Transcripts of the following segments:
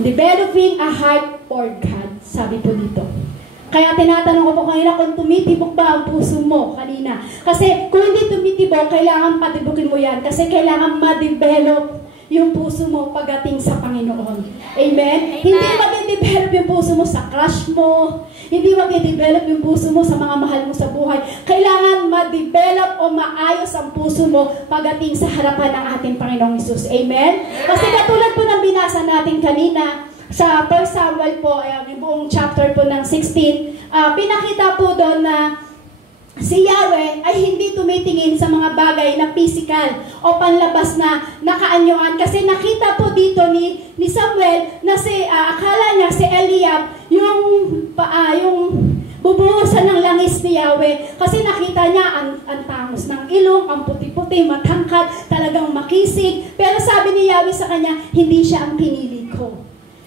Developing a heart for God, sabi po dito. Kaya tinatanong ko po kanina kung tumitibok ba ang puso mo kanina. Kasi kung hindi tumitibok, kailangan patibukin mo yan. Kasi kailangan ma-develop yung puso mo pagdating sa Panginoon. Amen? Hindi mag-develop yung puso mo sa crush mo. Hindi mag-develop yung puso mo sa mga mahal mo sa buhay. Kailangan ma-develop o maayos ang puso mo pagdating sa harapan ng ating Panginoong Hesus. Amen? Kasi katulad po ng binasa natin kanina, sa 1 Samuel po, yung buong chapter po ng 16, pinakita po doon na si Yahweh ay hindi tumitingin sa mga bagay na physical o panlabas na nakaanyuan. Kasi nakita po dito ni Samuel na akala niya si Eliab yung bubuhusan ng langis ni Yahweh. Kasi nakita niya ang tangos ng ilong, ang puti-puti, matangkad, talagang makisig. Pero sabi ni Yahweh sa kanya, hindi siya ang pinili ko.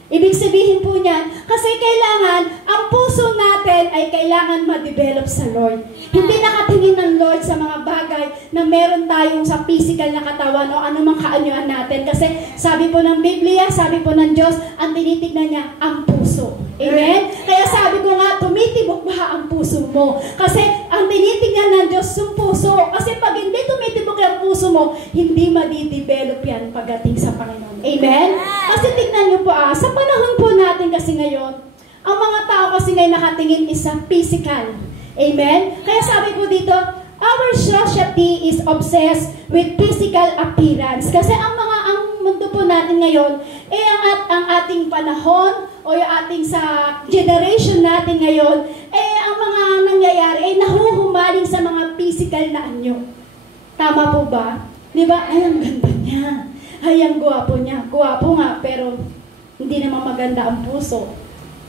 Ibig sabihin po niyan, kasi kailangan, ang puso natin ay kailangan ma-develop sa Lord. Hindi nakatingin ng Lord sa mga bagay na meron tayong sa physical na katawan o anumang kaanyuan natin. Kasi sabi po ng Biblia, sabi po ng Diyos, ang tinitignan niya, ang puso. Amen? Kaya sabi ko nga, tumitibok ba ang puso mo? Kasi ang tinitignan ng Diyos yung puso. Kasi pag hindi tumitibok ang puso mo, hindi madidevelop yan pagdating sa Panginoon. Amen? Kasi tignan niyo po sa panahon po natin kasi ngayon, ang mga tao kasi ngayon nakatingin is sa physical. Amen? Kaya sabi po dito, our society is obsessed with physical appearance. Kasi ang mundo po natin ngayon, ang ating panahon, o yung ating sa generation natin ngayon, ang mga nangyayari ay nahuhumaling sa mga physical na anyo. Tama po ba? Di ba? Ay, ang ganda niya. Ay, ang gwapo niya. Gwapo nga, pero hindi naman maganda ang puso.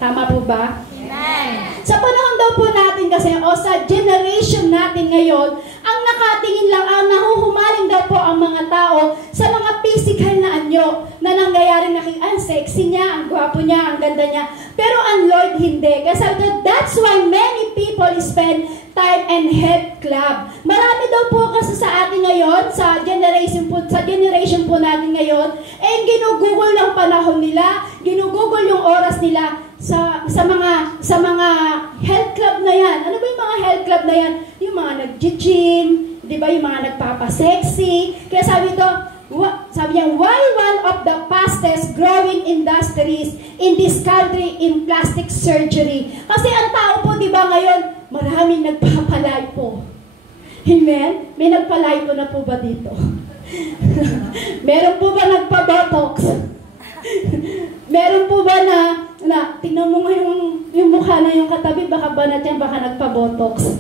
Tama po ba? Amen. Sa panahon daw po natin kasi, o sa generation natin ngayon, ang nakatingin lang, ang nahuhumaling daw po ang mga tao sa mga physical na anyo na nangyayaring ang sexy niya, ang gwapo niya, ang ganda niya. Pero ang Lord hindi. Kasi that's why many people spend time and health club. Marami daw po kasi sa atin ngayon, sa generation po natin ngayon, ginugugol ang panahon nila, ginugugol yung oras nila sa mga health club na yan. Ano ba yung mga health club na yan? Yung mga nag-gym, di ba? Yung mga nagpapasexy. Kaya sabi niya, why one of the fastest growing industries in this country in plastic surgery? Kasi ang tao po, di ba ngayon, maraming nagpapalipo. Amen? May nagpalipo na po ba dito? Meron po ba nagpa-botox? Meron po ba na tingnan mo nga yung mukha na yung katabi, baka banat yan, baka nagpa-botox.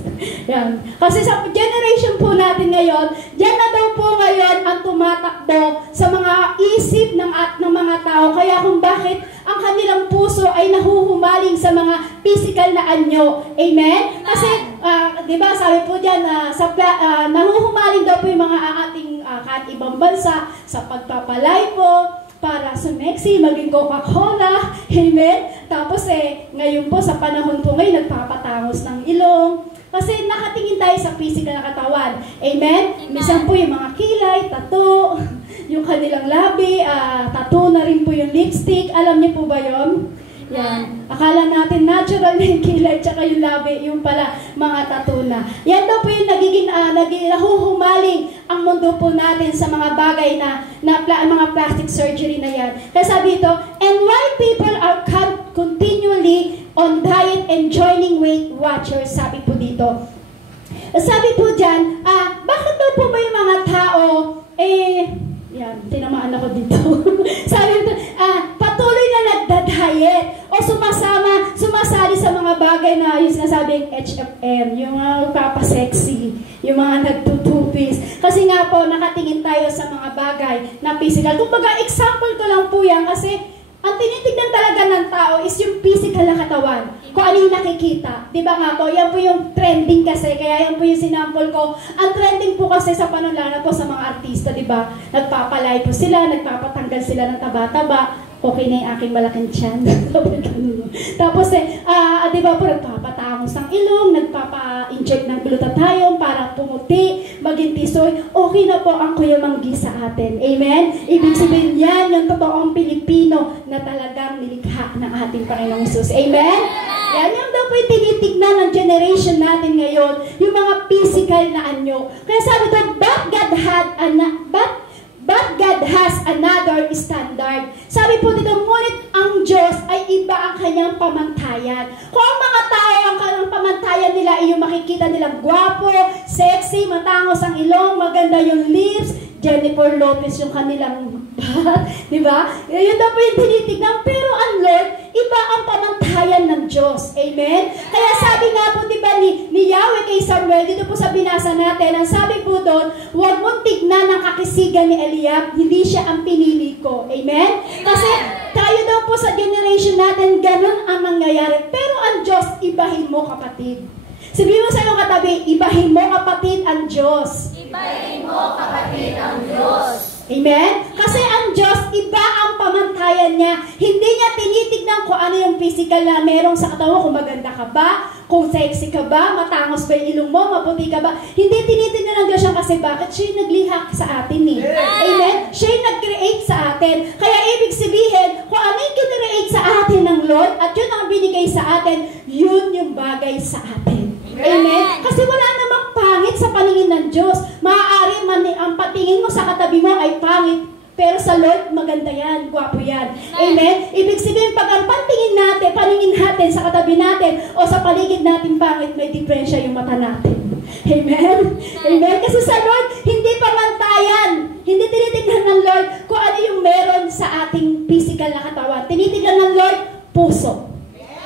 Yan. Kasi sa generation po natin ngayon, dyan na daw po ngayon ang tumatakbo sa mga isip ng mga tao. Kaya kung bakit ang kanilang puso ay nahuhumaling sa mga physical na anyo. Amen? Kasi, di ba, sabi po dyan, nahuhumaling daw po yung mga ating kahit ibang bansa sa pagpapalay po, para sumexy, maging Coca-Cola, amen? Tapos ngayon po, sa panahon po ngayon, nagpapatangos ng ilong. Kasi nakatingin tayo sa physical na katawan. Amen? Minsan po yung mga kilay, tattoo, yung kanilang labi, tattoo na rin po yung lipstick. Alam niyo po ba yun? Yan. Akala natin natural na yung kilay tsaka yung labi, yung pala mga tattoo na. Yan daw po yung nagiging nahuhumaling ang mundo po natin sa mga bagay na mga plastic surgery na yan. Kaya sabi ito, and why people are continually on diet and joining Weight Watchers, sabi po dito. Sabi po dyan, bakit daw po ba yung mga tao, yan, tinamaan ako dito. Sabi ito, patuloy na nagda-diet o sumasali sa mga bagay na yung sinasabing HFM, yung mga papasexy, yung mga nagtutupis. Kasi nga po, nakatingin tayo sa mga bagay na physical. Kumbaga, example ko lang po yan kasi ang tinitignan talaga ng tao is yung physical na katawan. Kung ano yung nakikita. Diba nga po, yan po yung trending kasi. Kaya yan po yung sinample ko. Ang trending po kasi sa panahon lalo po sa mga artista, diba? Nagpapalay po sila, nagpapatanggal sila ng taba-taba. Okay na yung aking malaking tiyan. Tapos diba po, nagpapatangos ng ilong, nagpapa-inject ng glutathione para pumuti, maging tisoy. Okay na po ang Kuya Manggi sa atin. Amen? Ibig sabihin yan, yung totoong Pilipino. anyo na talagang nilikha ng ating Panginoong Hesus. Amen? Yan yung daw po yung tinitignan ng generation natin ngayon, yung mga physical na anyo. Kaya sabi doon, but God has another standard. Sabi po dito, ngunit ang Diyos ay iba ang kanyang pamantayan. Kung ang mga tao, ang kanyang pamantayan nila ay yung makikita nilang gwapo, sexy, matangos ang ilong, maganda yung lips, Jennifer Lopez yung kanilang di ba? Yun daw po yung tinitignan. Pero ang Lord, iba ang pamantayan ng Diyos. Amen? Kaya sabi nga po, di ba, ni Yahweh kay Samuel, dito po sa binasa natin, ang sabi po doon, huwag mong tignan ang kakisigan ni Eliab, hindi siya ang pinili ko. Amen? Kasi tayo daw po sa generation natin, ganun ang nangyayari. Pero ang Diyos, ibahin mo, kapatid. Sabihin mo sa iyong katabi, ibahin mo, kapatid, ang Diyos. Ibahin mo, kapatid, ang Diyos. Amen? Kasi ang Diyos, iba ang pamantayan niya. Hindi niya tinitignan kung ano yung physical na merong sa katawan, kung maganda ka ba, kung sexy ka ba, matangos ba yung ilong mo, maputi ka ba. Hindi tinitignan ng Diyos yan kasi bakit? Siya yung nagliha sa atin eh. Amen? Siya yung nag-create sa atin. Kaya ibig sabihin, kung ano yung kinreate sa atin ng Lord, at yun ang binigay sa atin, yun yung bagay sa atin. Amen? Kasi wala namang pangit sa paningin ng Diyos. Maaari man ang patingin mo sa katabi mo ay pangit, pero sa Lord, maganda yan, gwapo yan. Amen? Ibig sabihin, pag ang paningin natin sa katabi natin o sa paligid natin pangit, may diferensya yung mata natin. Amen? Amen? Kasi sa Lord, hindi pamantayan. Hindi tinitignan ng Lord kung ano yung meron sa ating physical na katawan. Tinitignan ng Lord, puso.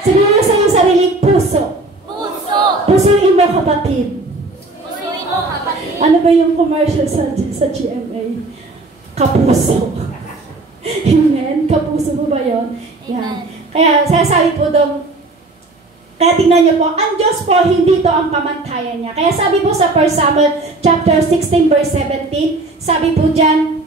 Sabihin mo sa iyong sarili, puso. Pusuin mo, kapatid. Pusuin mo, kapatid. Ano ba yung commercial sa GMA? Kapuso. Amen? Kapuso mo ba yun? Yan. Kaya sasabi po doon, kaya tingnan niyo po, ang Diyos po, hindi ito ang pamantayan niya. Kaya sabi po sa 1 Samuel chapter 16 verse 17, sabi po dyan,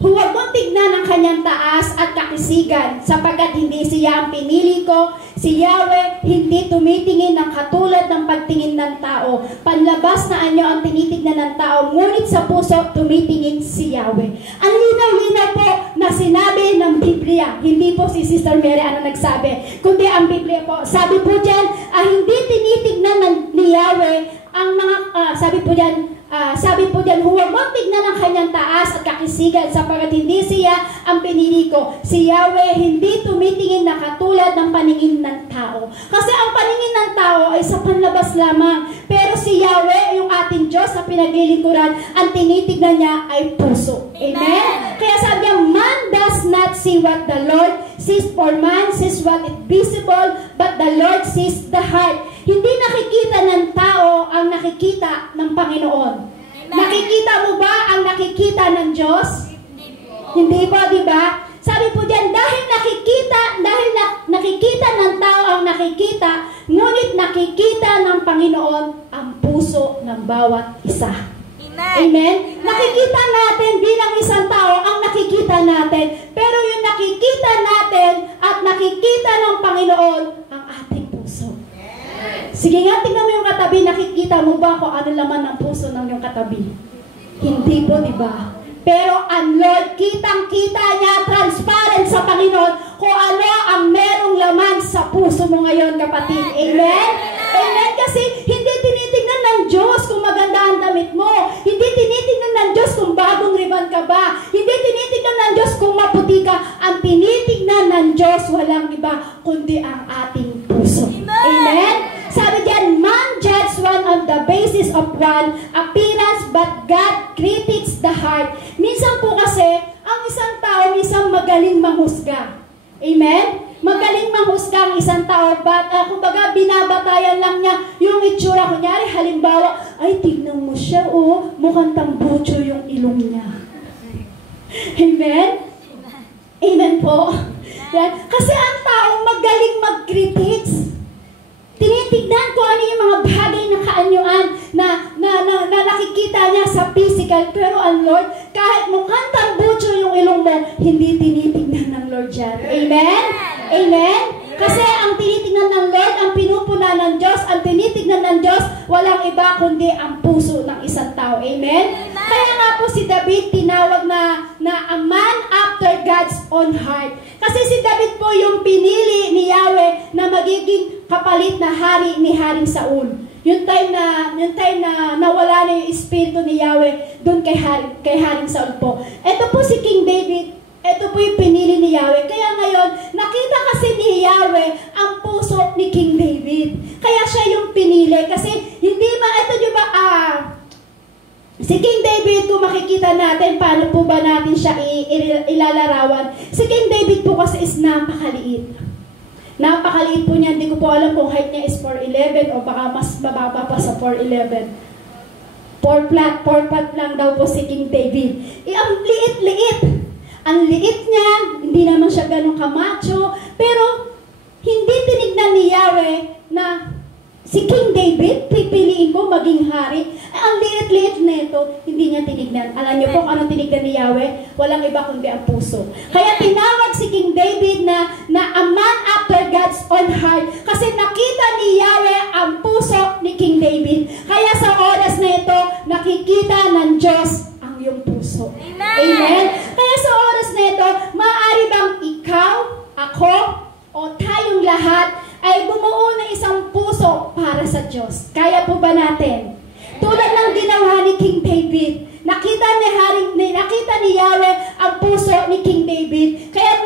huwag mong tignan ang kanyang taas at kakisigan, sapagkat hindi siya ang pinili ko. Si Yahweh hindi tumitingin ng katulad ng pagtingin ng tao. Panlabas na anyo ang tinitignan ng tao, ngunit sa puso tumitingin si Yahweh. Ang linaw-linaw po na sinabi ng Biblia, hindi po si Sister Mary ano nagsabi, kundi ang Biblia po. Sabi po dyan, hindi tinitignan ni Yahweh ang mga, sabi po dyan, huwag mong tignan ang kanyang taas at kakisigan, sapagkat hindi siya ang pinili ko. Si Yahweh hindi tumitingin na katulad ng paningin ng tao. Kasi ang paningin ng tao ay sa panlabas lamang. Pero si Yahweh, yung ating Diyos na pinaglilingkuran, ang tinitignan niya ay puso. Amen? Kaya sabi niya, man does not see what the Lord sees, for man sees what is visible, but the Lord sees the heart. Hindi nakikita ng tao ang nakikita ng Panginoon. Amen. Nakikita mo ba ang nakikita ng Diyos? Hindi po, di ba? Sabi po diyan, dahil nakikita ng tao ang nakikita, ngunit nakikita ng Panginoon ang puso ng bawat isa. Amen? Amen? Nakikita natin bilang isang tao ang nakikita natin, pero yung nakikita natin at nakikita ng Panginoon ang ating puso. Sige nga, tingnan mo yung katabi, nakikita mo ba kung ano laman ng puso ng yung katabi? Hindi po, di ba? Pero ang Lord, kitang-kita niya, transparent sa Panginoon, kung ano ang merong laman sa puso mo ngayon, kapatid. Amen? Amen? Kasi hindi tinitingnan ng Diyos kung maganda ang damit mo. Hindi tinitingnan ng Diyos kung bagong ribbon ka ba. Hindi tinitingnan ng Diyos kung maputi ka. Ang tinitingnan ng Diyos, walang iba, kundi ang ating puso. Amen? Sabi diyan, man judges one on the basis of one appearance, but God critiques the heart. Minsan po kasi, ang isang tao, minsan magaling manghusga. Amen? Magaling manghusga ang isang tao, but kumbaga binabatayan lang niya yung itsura. Kunyari, halimbawa, ay tignan mo siya, oh, mukhang tambucho yung ilong niya. Amen? Amen po. Yan. Kasi ang tao magaling mag-critics. Tinitignan ko ano yung mga bagay na kaanyuan na nakikita niya sa physical. Pero ang Lord, kahit mukhang tambucho yung ilong mo, hindi tinitignan ng Lord yan. Amen? Amen? Kasi ang tinitignan ng Lord, ang pinupuna ng Diyos, ang tinitignan ng Diyos, walang iba kundi ang puso ng isang tao. Amen? Kaya nga po si David tinawag na na a man after God's own heart. Kasi si David po yung pinili ni Yahweh na magiging kapalit na hari ni Haring Saul. Yung time na nawala na yung espiritu ni Yahweh doon kay Haring Saul po. Ito po si King David, ito po yung pinili ni Yahweh. Kaya ngayon, nakita kasi ni Yahweh ang puso ni King David. Kaya siya yung pinili. Kasi hindi ito di ba, si King David, kung makikita natin, paano po ba natin siya ilalarawan? Si King David po kasi is napakaliit. Napakaliit po niya. Hindi ko po alam kung height niya is 4'11 o baka mas mababa pa sa 4'11. 4 flat lang daw po si King David. Ang liit-liit. Ang liit niya, hindi naman siya ganun kamacho, pero hindi tinignan ni Yahweh na si King David, pipiliin ko maging hari. Ang liit-liit nito, hindi niya tinignan. Alam niyo po kung anong tinignan ni Yahweh? Walang iba kundi ang puso. Kaya tinawag si King David na a man after God's own heart. Kasi nakita ni Yahweh ang puso ni King David. Kaya sa oras na ito, nakikita ng Diyos ang iyong puso. Amen? Kaya sa oras na ito, maaari bang ikaw, ako, o tayong lahat ay bumuo ng isang puso para sa Diyos? Kaya po ba natin? Tulad ng ginawa ni King David, nakita ni Yahweh ang puso ni King David. Kaya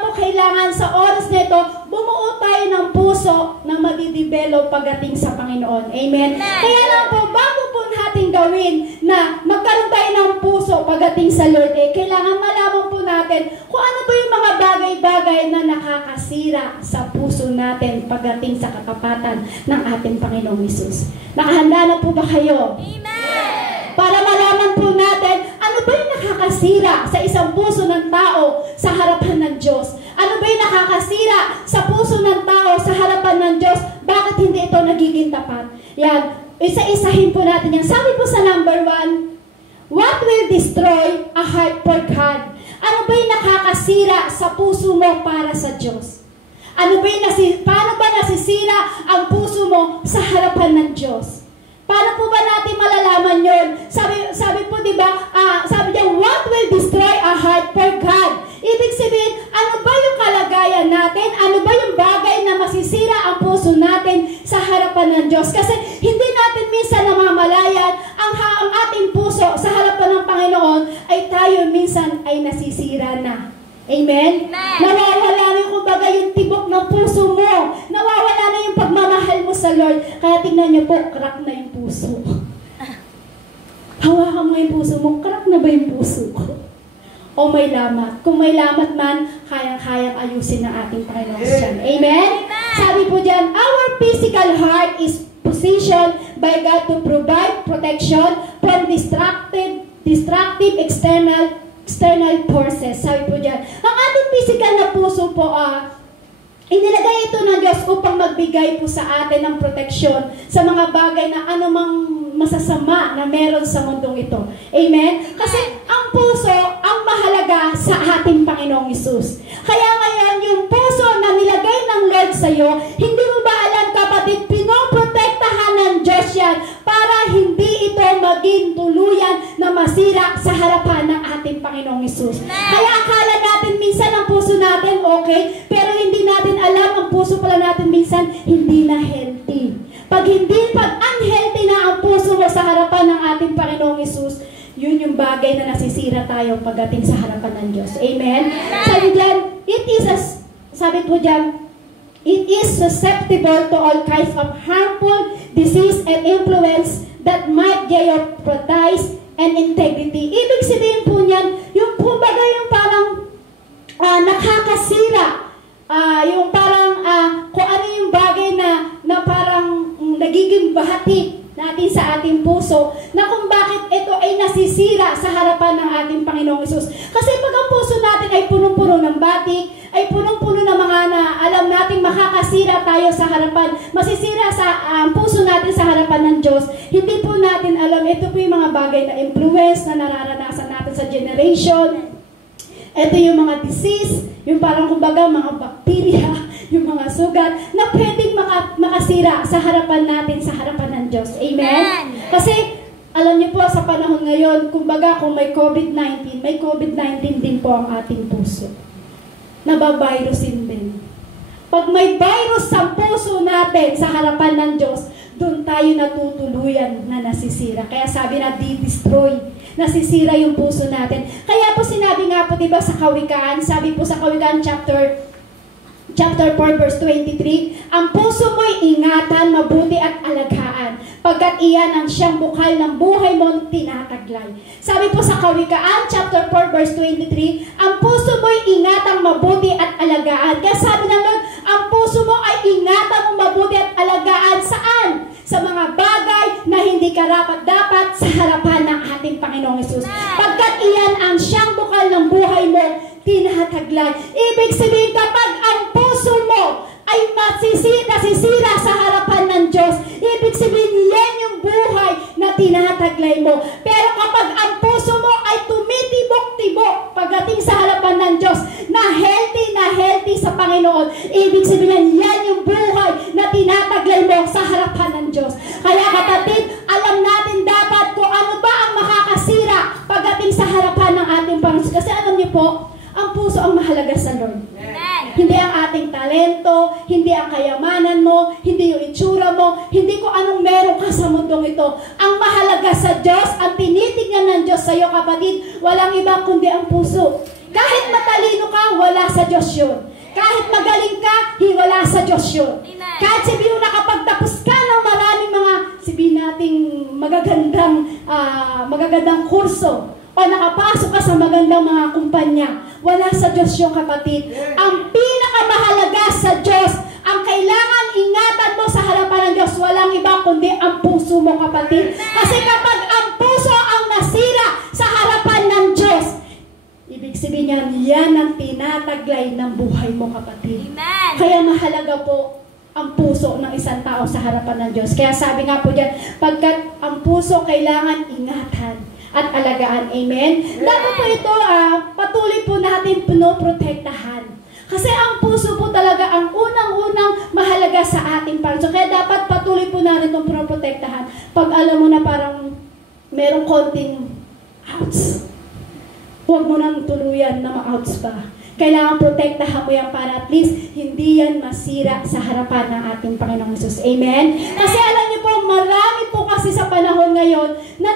po kailangan sa oras na ito, bumuo tayo ng puso na madidevelop pagdating sa Panginoon. Amen? Kaya lang po, bago po natin gawin na magkaroon tayo ng puso pagdating sa Lord, kailangan malaman po natin kung ano po yung mga bagay-bagay na nakakasira sa puso natin pagdating sa katapatan ng ating Panginoong Hesus. Nakahanda na po ba kayo? Amen! Para malaman po natin, ano ba yung nakakasira sa isang puso ng tao sa harapan ng Diyos? Ano ba yung nakakasira sa puso ng tao sa harapan ng Diyos? Bakit hindi ito nagiging tapat? Yan, isa-isahin po natin yan. Sabi po sa number 1, what will destroy a heart for God? Ano ba yung nakakasira sa puso mo para sa Diyos? Paano ba nasisira ang puso mo sa harapan ng Diyos? Paano po ba natin malalaman yun? Sabi po, di ba, sabi niya, what will destroy a heart for God? Ibig sabihin, ano ba yung kalagayan natin? Ano ba yung bagay na masisira ang puso natin sa harapan ng Diyos? Kasi hindi natin minsan namamalayan ang ating puso sa harapan ng Panginoon ay tayo minsan ay nasisira na. Amen? Nawawala na yung kumbaga yung tibok ng puso mo. Nawawala na yung pagmamahal mo sa Lord. Kaya tingnan niyo po, crack na yung puso. Hawakan mo yung puso mo, crack na ba yung puso ko? O may lamat? Kung may lamat man, kayang-kayang ayusin ng ating Panginoon siya. Amen? Sabi po dyan, our physical heart is positioned by God to provide protection from destructive external forces. Sabi po dyan, ang ating physical na puso po, inilagay ito ng Diyos upang magbigay po sa atin ng proteksyon sa mga bagay na anumang masasama na meron sa mundong ito. Amen? Kasi ang puso, ang mahalaga sa ating Panginoong Hesus. Kaya ngayon, yung puso na nilagay ng Lord sa iyo, hindi mo ba alam, kapatid, pinoprotektahan ng Diyos yan para hindi ito maging tuluyan na masira sa harapan ng ating Panginoong Hesus. Kaya akala natin minsan ang puso natin okay, pero hindi natin alam ang puso pala natin minsan hindi na healthy. Pag unhealthy na ang puso mo sa harapan ng ating Panginoong Hesus, yun yung bagay na nasisira tayo pagdating sa harapan ng Diyos. Amen? Sabi dyan, sabi po dyan, it is susceptible to all kinds of harmful disease and influence that might jeopardize and integrity. Ibig sabihin po niyan, yung kumbaga yung parang nakakasira, yung parang kung ano yung bagay na parang nagiging bahati natin sa ating puso, na kung bakit ito ay nasisira sa harapan ng ating Panginoong Hesus. Kasi pag ang puso natin ay punong-puno ng batik, ay punong-puno ng mga na alam nating makakasira tayo sa harapan, masisira sa puso natin sa harapan ng Diyos, hindi po natin alam, ito po yung mga bagay na influence na nararanasan natin sa generation. Ito yung mga disease, yung parang kumbaga mga bacteria, yung mga sugat, na pwedeng makasira sa harapan natin, sa harapan ng Diyos. Amen? Kasi Alam niyo po, sa panahon ngayon, kumbaga kung may COVID-19, may COVID-19 din po ang ating puso. Nababirusin din. Pag may virus sa puso natin sa harapan ng Diyos, doon tayo natutuluyan na nasisira. Kaya sabi na, di-destroy. Nasisira yung puso natin. Kaya po sinabi nga po, diba, sa Kawikaan, sabi po sa Kawikaan chapter 4 verse 23, ang puso mo'y ingatan, mabuti at alagaan, pagkat iyan ang siyang bukal ng buhay mong tinataglay. Sabi po sa Kawikaan chapter 4 verse 23, ang puso mo'y ingatan, mabuti at alagaan. Kaya sabi ng Lord, ang puso mo ay ingatan mo mabuti at alagaan. Saan? Sa mga bagay na hindi karapat-dapat sa harapan ng ating Panginoong Hesus. Pagkat iyan ang siyang bukal ng buhay mo tinataglay. Ibig sabihin, kapag ang puso mo ay nasisira sa harapan ng Diyos, ibig sabihin, yan yung buhay na tinataglay mo. Pero kapag ang puso mo ay tumitibok-tibok pagdating sa harapan ng Diyos, na healthy sa Panginoon, ibig sabihin, yan yung buhay na tinataglay mo sa harapan ng Diyos. Kaya kapatid, alam natin dapat kung ano ba ang makakasira pagdating sa harapan ng ating Panginoon. Kasi alam niyo po, ang puso ang mahalaga sa Lord. Amen. Hindi ang ating talento, hindi ang kayamanan mo, hindi yung itsura mo, hindi ko anong meron ka sa mundong ito. Ang mahalaga sa Diyos, ang tinitingnan ng Diyos sa iyo, kapatid, walang iba kundi ang puso. Kahit matalino ka, wala sa Diyos yun. Kahit magaling ka, wala sa Diyos yun. Kahit sabihin mo nakapagtapos ka ng maraming mga, sabihin nating magagandang kurso, o nakapasok ka sa magandang mga kumpanya, wala sa Diyos yung kapatid. Ang pinakamahalaga sa Diyos, ang kailangan ingatan mo sa harapan ng Diyos, walang iba kundi ang puso mo, kapatid. Kasi kapag ang puso ang nasira sa harapan ng Diyos, ibig sabihin yan ang tinataglay ng buhay mo, kapatid. Amen. Kaya mahalaga po ang puso ng isang tao sa harapan ng Diyos. Kaya sabi nga po dyan, pagkat ang puso kailangan ingatan at alagaan. Amen? Dapat po ito, patuloy po natin pinoprotektahan. Kasi ang puso po talaga ang unang-unang mahalaga sa ating Panginoon. Kaya dapat patuloy po natin itong pinoprotektahan. Pag alam mo na parang merong konting outs, huwag mo nang tuluyan na ma-outs pa. Kailangan protektahan mo yan para at least hindi yan masira sa harapan ng ating Panginoong Hesus. Amen? Kasi alam niyo po, marami po kasi sa panahon ngayon na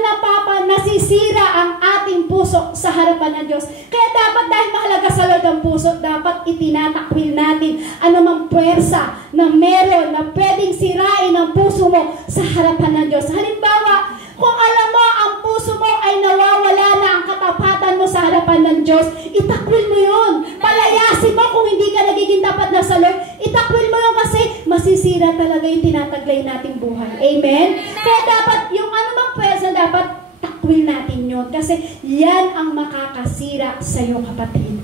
nasisira ang ating puso sa harapan ng Diyos. Kaya dapat, dahil mahalaga sa Lord ang puso, dapat itinatakwil natin anumang puwersa na meron na pwedeng sirain ang puso mo sa harapan ng Diyos. Halimbawa, kung alam mo ang puso mo ay nawawala na ang katapatan mo sa harapan ng Diyos, itakwil mo yun. Palayasin mo kung hindi ka nagiging tapat na sa Lord. Itakwil mo yun kasi masisira talaga yung tinataglay nating buhay. Amen? Kaya dapat, yung anumang pwesa, dapat takwil natin yun. Kasi yan ang makakasira sa iyo, kapatid.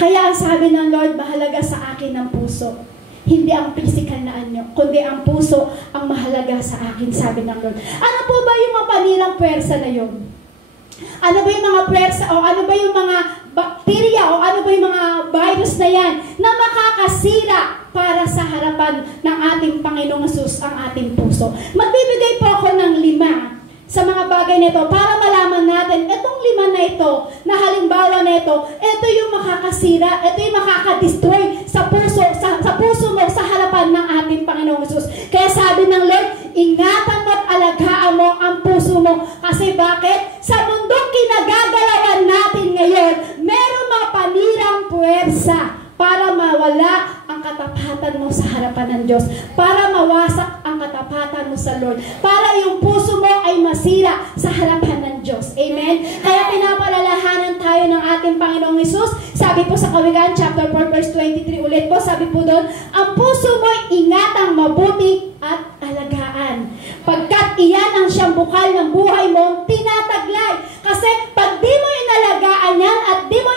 Kaya ang sabi ng Lord, mahalaga sa akin ang puso. Hindi ang physical na anyo, kundi ang puso ang mahalaga sa akin, sabi ng Lord. Ano po ba yung mga panilang pwersa na yun? Ano ba yung mga pwersa, o ano ba yung mga bakterya, o ano ba yung mga virus na yan na makakasira para sa harapan ng ating Panginoong Hesus ang ating puso? Magbibigay po ako ng 5 sa mga bagay nito para malaman natin itong 5 na ito, na halimbawa na ito yung makakasira, ito yung makakadestroy sa puso mo sa harapan ng ating Panginoong Hesus. Kaya sabi ng Lord, ingatan mo at alagaan mo ang puso mo. Kasi bakit? Sa mundong kinagagalawan natin ngayon, meron mga panirang puwersa para mawala ang katapatan mo sa harapan ng Diyos, para mawasak ang katapatan mo sa Lord, para yung puso mo ay masira sa harapan ng Diyos. Amen? Kaya pinapalalahanan tayo ng ating Panginoong Hesus. Sabi po sa Kawikaan chapter 4 verse 23 ulit po, sabi po doon, ang puso mo ay ingatang mabuti at alagaan, pagkat iyan ang siyang bukal ng buhay mo tinataglay. Kasi pag di mo inalagaan yan at di mo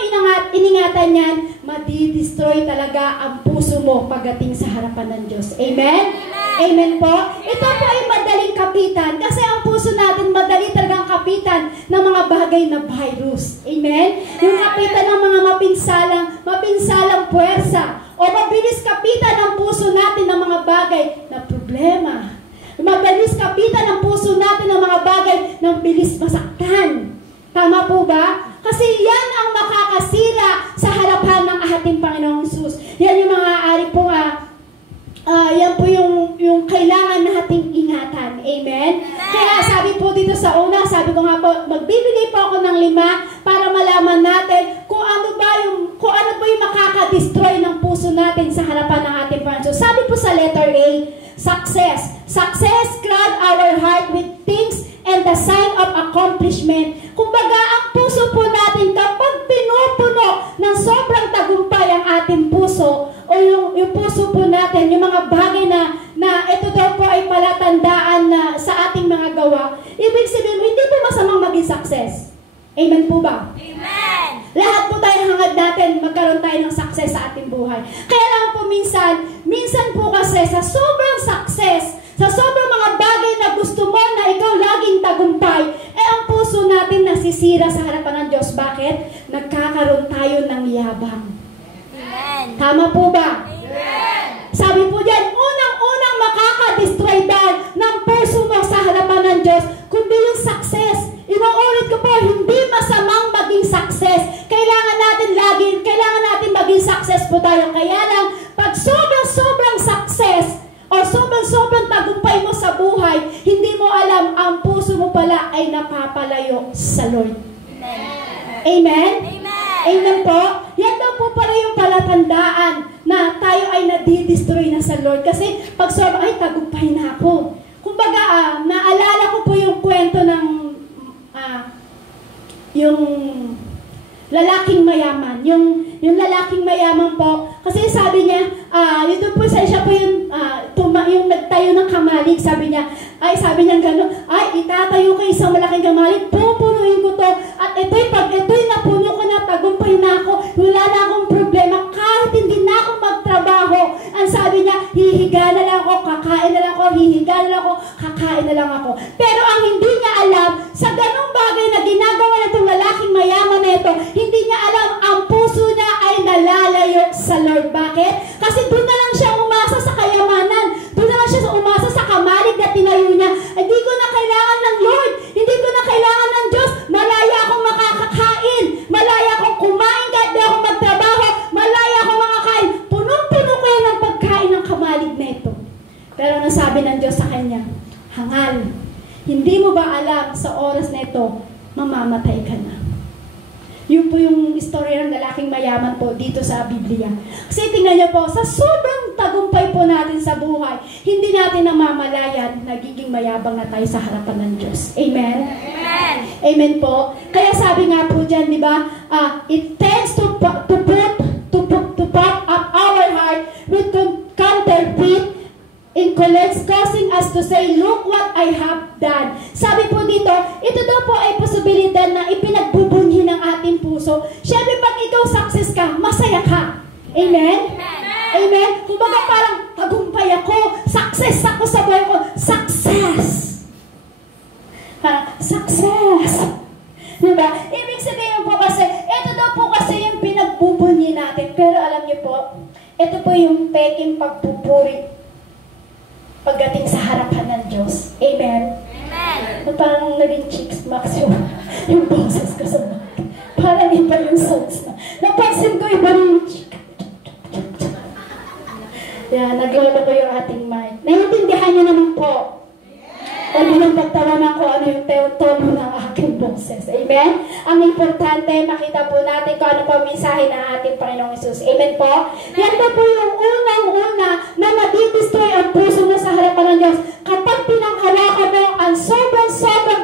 iningatan yan, madidestroy talaga ang puso mo pagdating sa harapan ng Diyos. Amen? Amen po? Ito po ay madaling kapitan kasi ang puso natin madali talagang kapitan ng mga bagay na virus. Amen? Yung kapitan ng mga mapinsalang puwersa, o mabilis kapitan ng puso natin ng mga bagay na problema, Mabilis kapitan ang puso natin ng mga bagay ng bilis masaktan. Tama po ba? Kasi yan ang makakasira sa harapan ng ating Panginoong Hesus. Yan yung mga ari po, yan po yung kailangan nating ingatan. Amen? Kaya sabi po dito sa una, sabi ko nga po, magbibigay po ako ng 5 para malaman natin kung ano po yung makaka-destroy ng puso natin sa harapan ng ating Panginoon. So, sabi po sa letter A, success. Success crowd our heart with things and the sign of accomplishment. Kumbaga, ang puso po natin kapag pinupuno ng sobrang tagumpay ang ating puso o yung puso po natin, yung mga bagay na ito daw po ay palatandaan na sa ating mga gawa, ibig sabihin, hindi po masamang maging success. Amen po ba? Amen! Lahat po tayo hangad natin magkaroon tayo ng success sa ating buhay. Kaya lang po minsan po kasi sa sobrang success, sa sobrang mga bagay na gusto mo na ikaw laging tagumpay, ang puso natin nasisira sa harapan ng Diyos. Bakit? Nagkakaroon tayo ng yabang. Amen! Tama po ba? Amen! Sabi po dyan, unang-unang makaka-destroy ng puso mo sa harapan ng Diyos, kundi yung success. Inuulit ko po, hindi masamang maging success. Kailangan natin maging success po tayo. Kaya lang, pag sobrang success, o sobrang tagumpay mo sa buhay, hindi mo alam, ang puso mo pala ay napapalayo sa Lord. Amen? Amen! Amen po? Yan daw po pala yung palatandaan na tayo ay nadidestroy na sa Lord. Kasi pag ay tagumpay na ako. Kumbaga, naalala ko po yung kwento ng yung lalaking mayaman. Yung lalaking mayaman po, kasi sabi niya, yun po siya po yung nagtayo ng kamalig, sabi niya gano'n, itatayo ko isang malaking kamalig, pupunuin ko to, at pag ito'y napuno ko na, tagumpay na ako, wala na akong problema, kahit hindi na ako magtrabaho. Ang sabi niya, hihiga na lang ako, kakain na lang ako, hihiga na lang ako, kakain na lang ako. Pero ang hindi niya alam, sa ganung bagay na ginagawa na itong lalaking mayaman na ito, hindi niya alam, ang puso niya ay nalalayo sa Lord. Bakit? Kasi doon na lang siya umasa sa kayamanan. Doon na lang siya umasa sa kamalig na tinayo niya. Hindi ko na kailangan ng Lord. Hindi ko na kailangan ng Diyos. Malaya akong makakakain. Malaya akong kumain kahit di ako magtrabaho. Malaya akong makakain. Punong-puno ko yan ang pagkain ng kamalig na ito. Pero nasabi ng Diyos sa kanya, hangal, hindi mo ba alam sa oras na ito, mamamatay ka na? Yun po yung istorya ng lalaking mayaman po dito sa Biblia. Kasi tingnan niyo po, sa sobrang tagumpay po natin sa buhay, hindi natin namamalayan, nagiging mayabang na tayo sa harapan ng Diyos. Amen? Amen! Amen po. Kaya sabi nga po dyan, di ba, it tends to pop up our heart with counterfeit incollect, causing us to say, look what I have done. Sabi po dito, ito daw po ay posibilidad na ipinagbubunhi ng ating puso. Siyempre, pag ikaw success ka, masaya ka. Amen? Amen? Kumbaga parang, tagumpay ako, success ako sa buhay ko, success. Success. Diba? Ibig sabihin po kasi, ito daw po kasi yung pinagbubunyi natin. Pero alam niyo po, ito po yung peking pagpupuri pagdating sa harapan ng Diyos. Amen? Amen! Parang naging chicks max yung boses ko sa mga. Parang iba yung sounds na. Napansin ko iba yung chick. Yan, naglolo ko yung ating mic. Naiintindihan niyo naman po. Huwag niyo pagtawanan ko ano yung tono ng aking boses. Amen? Ang importante, makita po natin kung ano po ang mensahe ng ating Panginoong Hesus. Amen po? Yan po yung unang-una na madidestroy ang puso mo sa harapan ng Diyos. Kapag pinanghawakan mo ang sobrang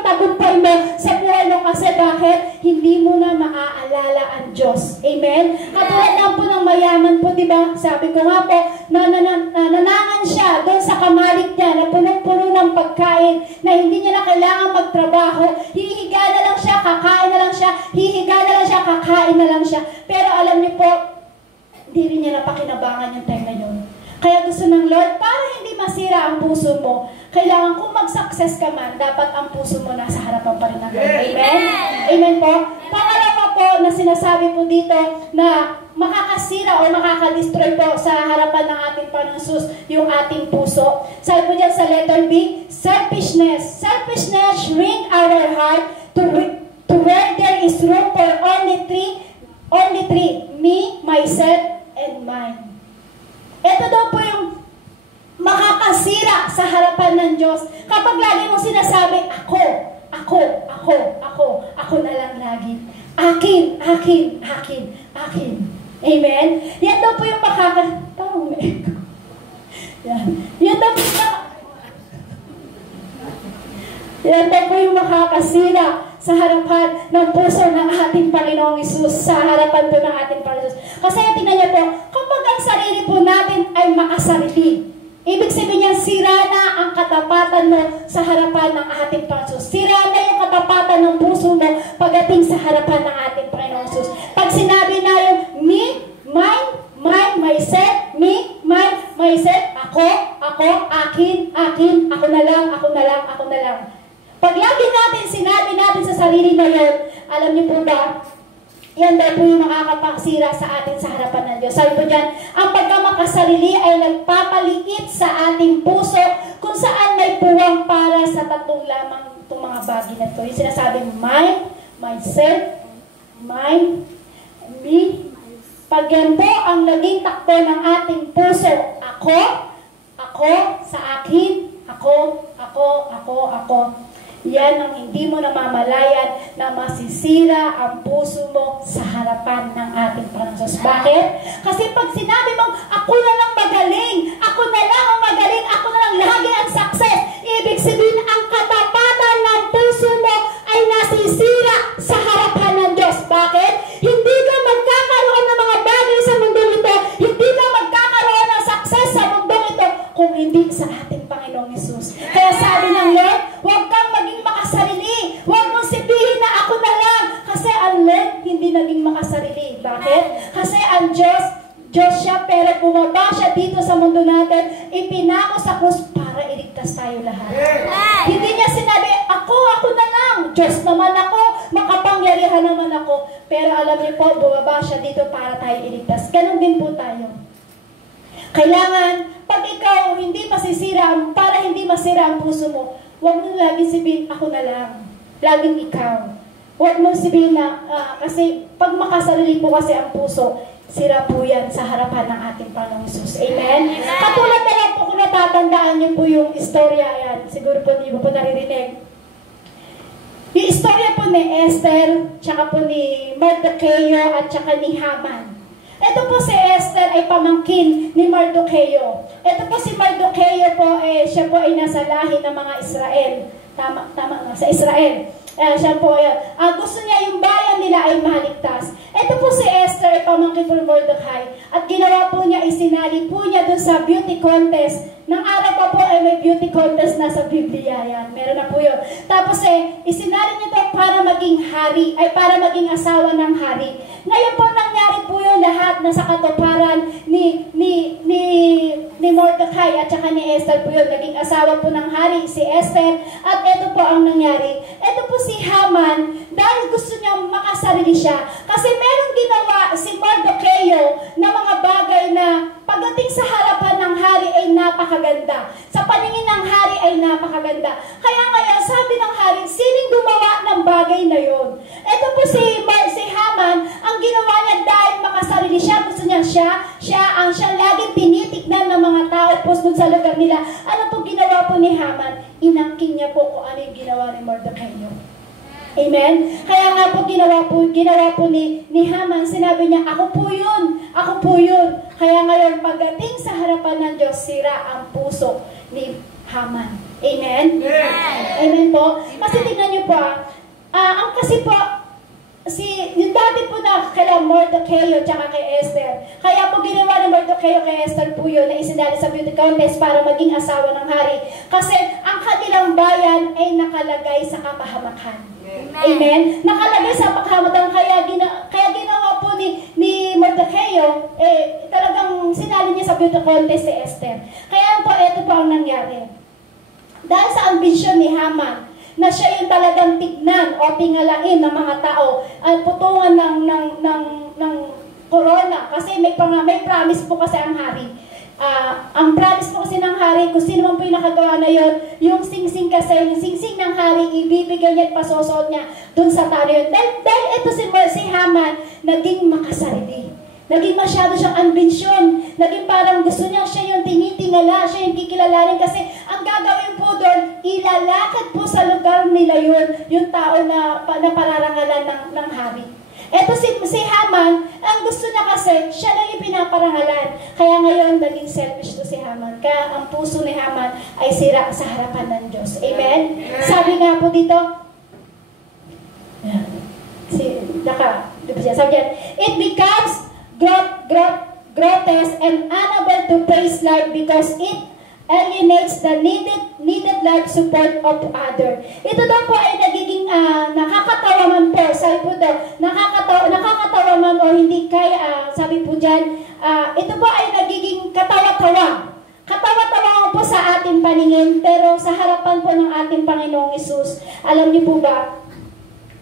tagumpay mo sa buhay mo, kasi bakit? Hindi mo na maaalala ang Diyos. Amen? Katulad lang po ng mayaman po, di ba? Sabi ko nga po, nananangan siya doon sa kamalig niya na punong-puno ng pagkain, na hindi niya na kailangan magtrabaho. Hihiga na lang siya, kakain na lang siya, hihiga na lang siya, kakain na lang siya. Pero alam niyo po, hindi rin niya napakinabangan yung time na yun. Kaya gusto ng Lord, para hindi masira ang puso mo, kailangan kung mag-success ka man, dapat ang puso mo nasa harapan pa rin ng Lord. Amen? Amen po? Pangalawa po, na sinasabi po dito na makakasira o makakadestroy po sa harapan ng ating Panginoong Hesus yung ating puso. Sabi po dyan sa letter B, selfishness. Selfishness shrink our heart to where there is room for only three, me, myself, and mine. Ito daw po yung makakasira sa harapan ng Diyos. Kapag lagi mong sinasabi, ako na lang lagi. Akin. Amen? Yan daw po yung Yan daw po yung makakasira sa harapan ng puso ng ating Panginoong Hesus, sa harapan po ng ating Panginoong Hesus. Kasi tingnan niyo po, kapag ang sarili po natin ay makasarili, ibig sabihin niya, sira na ang katapatan mo sa harapan ng ating Panginoong Hesus. Sira na yung katapatan ng puso mo pagdating sa harapan ng ating Panginoong Hesus. Pag sinabi na yung me, mine, myself, me, mine, myself, ako, akin, ako na lang. Pag lagi natin, sinabi natin sa sarili na yun, alam niyo po ba, yan daw po yung makakapasira sa atin sa harapan ng Diyos. Sabi po dyan, ang pagkamakasarili ay nagpapaliit sa ating puso kung saan may puwang para sa tatlong lamang itong mga bagay na ito. Yung sinasabing mine, myself, mine, me. Pag yan po ang naging takbo ng ating puso, ako, sa akin, ako. Yan ang hindi mo namamalayan na masisira ang puso mo sa harapan ng ating Panginoon Hesus. Bakit? Kasi pag sinabi mong, ako na lang magaling, ako na lang ang magaling, ako na lang lagi ang success, ibig sabihin ang katapatan ng puso mo ay nasisira sa harapan ng Diyos. Bakit? Hindi ka magkakaroon ng mga bagay sa mundong ito, hindi ka magkakaroon ng success sa mundong ito kung hindi sa ating Panginoong Hesus. Kaya sabi ng Lord, huwag kang maging makasarili. Huwag mong sabihin na ako na lang. Kasi ang Lord hindi naging makasarili. Bakit? Kasi ang Diyos siya, pero bumaba siya dito sa mundo natin, ipinako sa krus para iligtas tayo lahat. Hindi niya sinabi, ako na lang. Diyos naman ako, makapangyarihan naman ako. Pero alam niyo po, bumaba siya dito para tayo iligtas. Ganon din po tayo. Kailangan, pag ikaw hindi masisira, para hindi masira ang puso mo, huwag mo laging sabihin, ako na lang. Laging ikaw. Huwag mo sabihin na, kasi pag makasarili po kasi ang puso, sira po yan sa harapan ng ating Panginoong Hesus. Amen? Katulad na lang po kung natatandaan niyo po yung istorya yan. Siguro po hindi mo po naririnig. Yung istorya po ni Esther, tsaka po ni Mordecai, at tsaka ni Haman. Ito po si Esther ay pamangkin ni Mordecai. Ito po si Mordecai po, siya po ay nasa lahi ng mga Israel. Tama, sa Israel. Siya po, gusto niya yung bayan nila ay maligtas. Ito po si Esther ay pamangkin po ni Mordecai. At ginawa po niya, isinali po niya dun sa beauty contest. Nang araw pa po ay may beauty contest na sa Biblia yan. Meron na po yun. Tapos isinali niya ito para maging hari, ay para maging asawa ng hari. Ngayon po nangyari po yun lahat na sa katuparan ni Mordecai at saka ni Esther po yun. Naging asawa po ng hari si Esther. At ito po ang nangyari. Ito po si Haman, dahil gusto niya makasarili siya. Kasi meron ginawa si Mordecai na mga bagay na pagdating sa harapan ng hari ay napakaganda. Sa paningin ng hari ay napakaganda. Kaya ngayon, sabi ng hari, sining gumawa ng bagay na yon? Ito po si Haman, ang ginawa niya dahil makasarili siya, gusto niya siya laging tinitignan ng mga tao po sa lugar nila. Ano po ginawa po ni Haman? Inangkin niya po kung ano yung ginawa ni Mordecai. Amen? Kaya nga po ginawa po ni Haman, sinabi niya, ako po yun. Kaya ngayon, pagdating sa harapan ng Diyos, sira ang puso ni Haman. Amen? Amen po? Kasi tingnan niyo po, yung dati po na kay Mordecai at saka kay Esther. Kaya po ginawa ni Mordecai kay Esther po yun na isinali sa beauty contest para maging asawa ng hari. Kasi ang kanilang bayan ay nakalagay sa kapahamakan. Amen? Nakalagay sa kapahamakan. Kaya ginawa po ni Mordecai, talagang sinali niya sa beauty contest si Esther. Kaya po, ito po ang nangyari. Dahil sa ambisyon ni Haman, na siya yung talagang tignan o tingalain ng mga tao, at putungan ng corona. Kasi may promise po kasi ang hari. Ang promise po kasi ng hari, kung sino man po yung nakagawa na yun, yung singsing kasi, yung singsing ng hari, ibibigay niya at pasosot niya dun sa tao yun. Dahil ito si Haman, naging makasarili. Naging masyado siyang ambisyon. Naging parang gusto niya siya yung tinitingala, siya yung kikilalanin. Kasi ang gagawin po doon, ilalakad po sa lugar nila yun, yung tao na pararangalan ng hari. Eto si Haman, ang gusto niya kasi, siya lang yung pinaparangalan. Kaya ngayon, naging selfish to si Haman. Kaya ang puso ni Haman ay sira sa harapan ng Diyos. Amen? Sabi nga po dito, sabi niya, it becomes grotesque and unable to praise life because it alienates the needed life support of other. Ito daw po ay nagiging nakakatawa man po. Sabi po daw, nakakatawa man o hindi kaya, sabi po dyan, ito po ay nagiging katawa-tawa. Katawa-tawa po sa ating paningin, pero sa harapan po ng ating Panginoong Hesus, alam niyo po ba,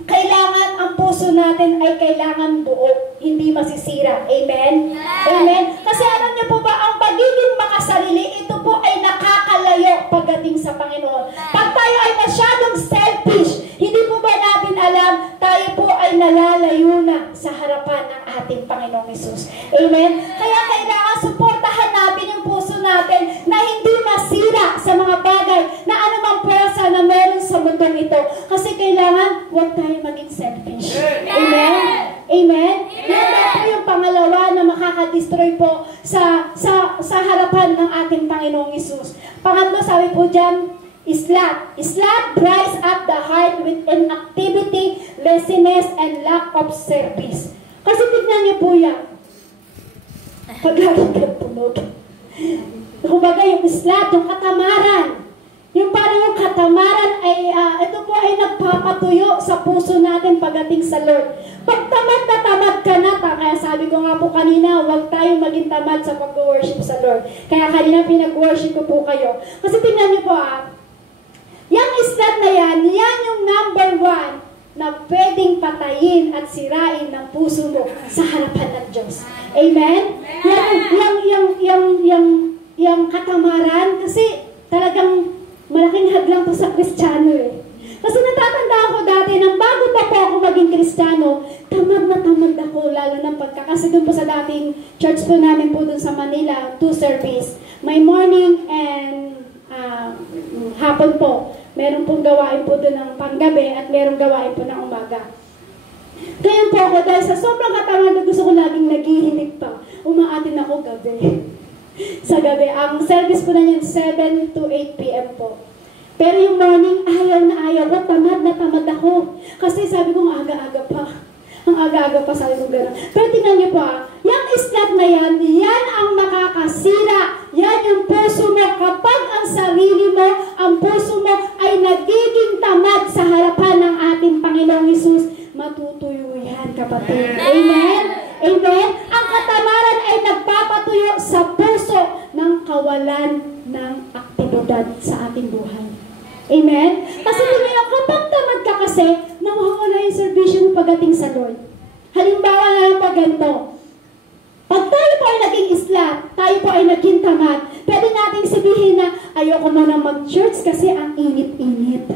kailangan ang puso natin ay kailangan buo, hindi masisira. Amen? Amen? Kasi alam niyo po ba, ang pagiging makasarili, ito po ay nakakalayo pagdating sa Panginoon. Pag tayo ay masyadong selfish, hindi po ba natin alam, tayo po ay nalalayo na sa harapan ng ating Panginoong Hesus. Amen? Kaya kailangan suportahan natin yung puso natin na hindi masira sa mga bagay na anumang pwersa na meron sa mundong ito. Kasi kailangan huwag tayo maging selfish. Amen? Amen? Yan po yung pangalawa na makakadestroy po sa harapan ng ating Panginoong Hesus. Pangatlo, sabi po dyan, Islat. Islat dries up the heart with inactivity, laziness, and lack of service. Kasi tignan niyo po yan. Pag-laging tunog. Kumbaga yung islat, yung katamaran. Yung parang yung katamaran ay, ito po ay nagpapatuyo sa puso natin pagdating sa Lord. Pag tamad na tamad ka na, kaya sabi ko nga po kanina, huwag tayong maging tamad sa pag-worship sa Lord. Kaya kanina pinag-worship ko po kayo. Kasi tingnan niyo po yung islat na yan yung number 1 na pwedeng patayin at sirain ng puso mo sa harapan ng Diyos. Amen? Yung katamaran, kasi talagang malaking hadlang to sa Kristiyano eh. Kasi natatandaan ko dati, nang bago pa po ako maging Kristiyano, tamad na tamad ako, lalo na kasi doon po sa dating church po namin po doon sa Manila, 2 service. May morning and hapon po. Meron pong gawain po doon ng panggabi at meron gawain po ng umaga. Kaya po ako, dahil sa sobrang katawan na gusto ko laging naghihinig pa, umaatin ako gabi. Sa gabi, ang service po na yun, 7 to 8 p.m. po. Pero yung morning, ayaw na ayaw ko, tamad na tamad ako. Kasi sabi ko, aga-aga pa. Ang aga-aga pa, sabi ko gano'n. Pero tingnan niyo po yung islat na yan ang makakasira. Yan yung puso mo. Kapag ang sarili mo, ang puso mo ay nagiging tamad sa harapan ng ating Panginoong Hesus, matutuyo yan, kapatid. Amen? Amen? Ang katamaran ay nagpapatuyo sa puso ng kawalan ng aktibidad sa ating buhay. Amen? Kasi tingnan, kapag tamad ka kasi, nawawala yung servisyo mo pagdating sa Lord. Halimbawa na lang pag ganito. Pag tayo po ay naging islat, tayo po ay naging tamad, pwede nating sabihin na ayoko muna mag-church kasi ang init-init.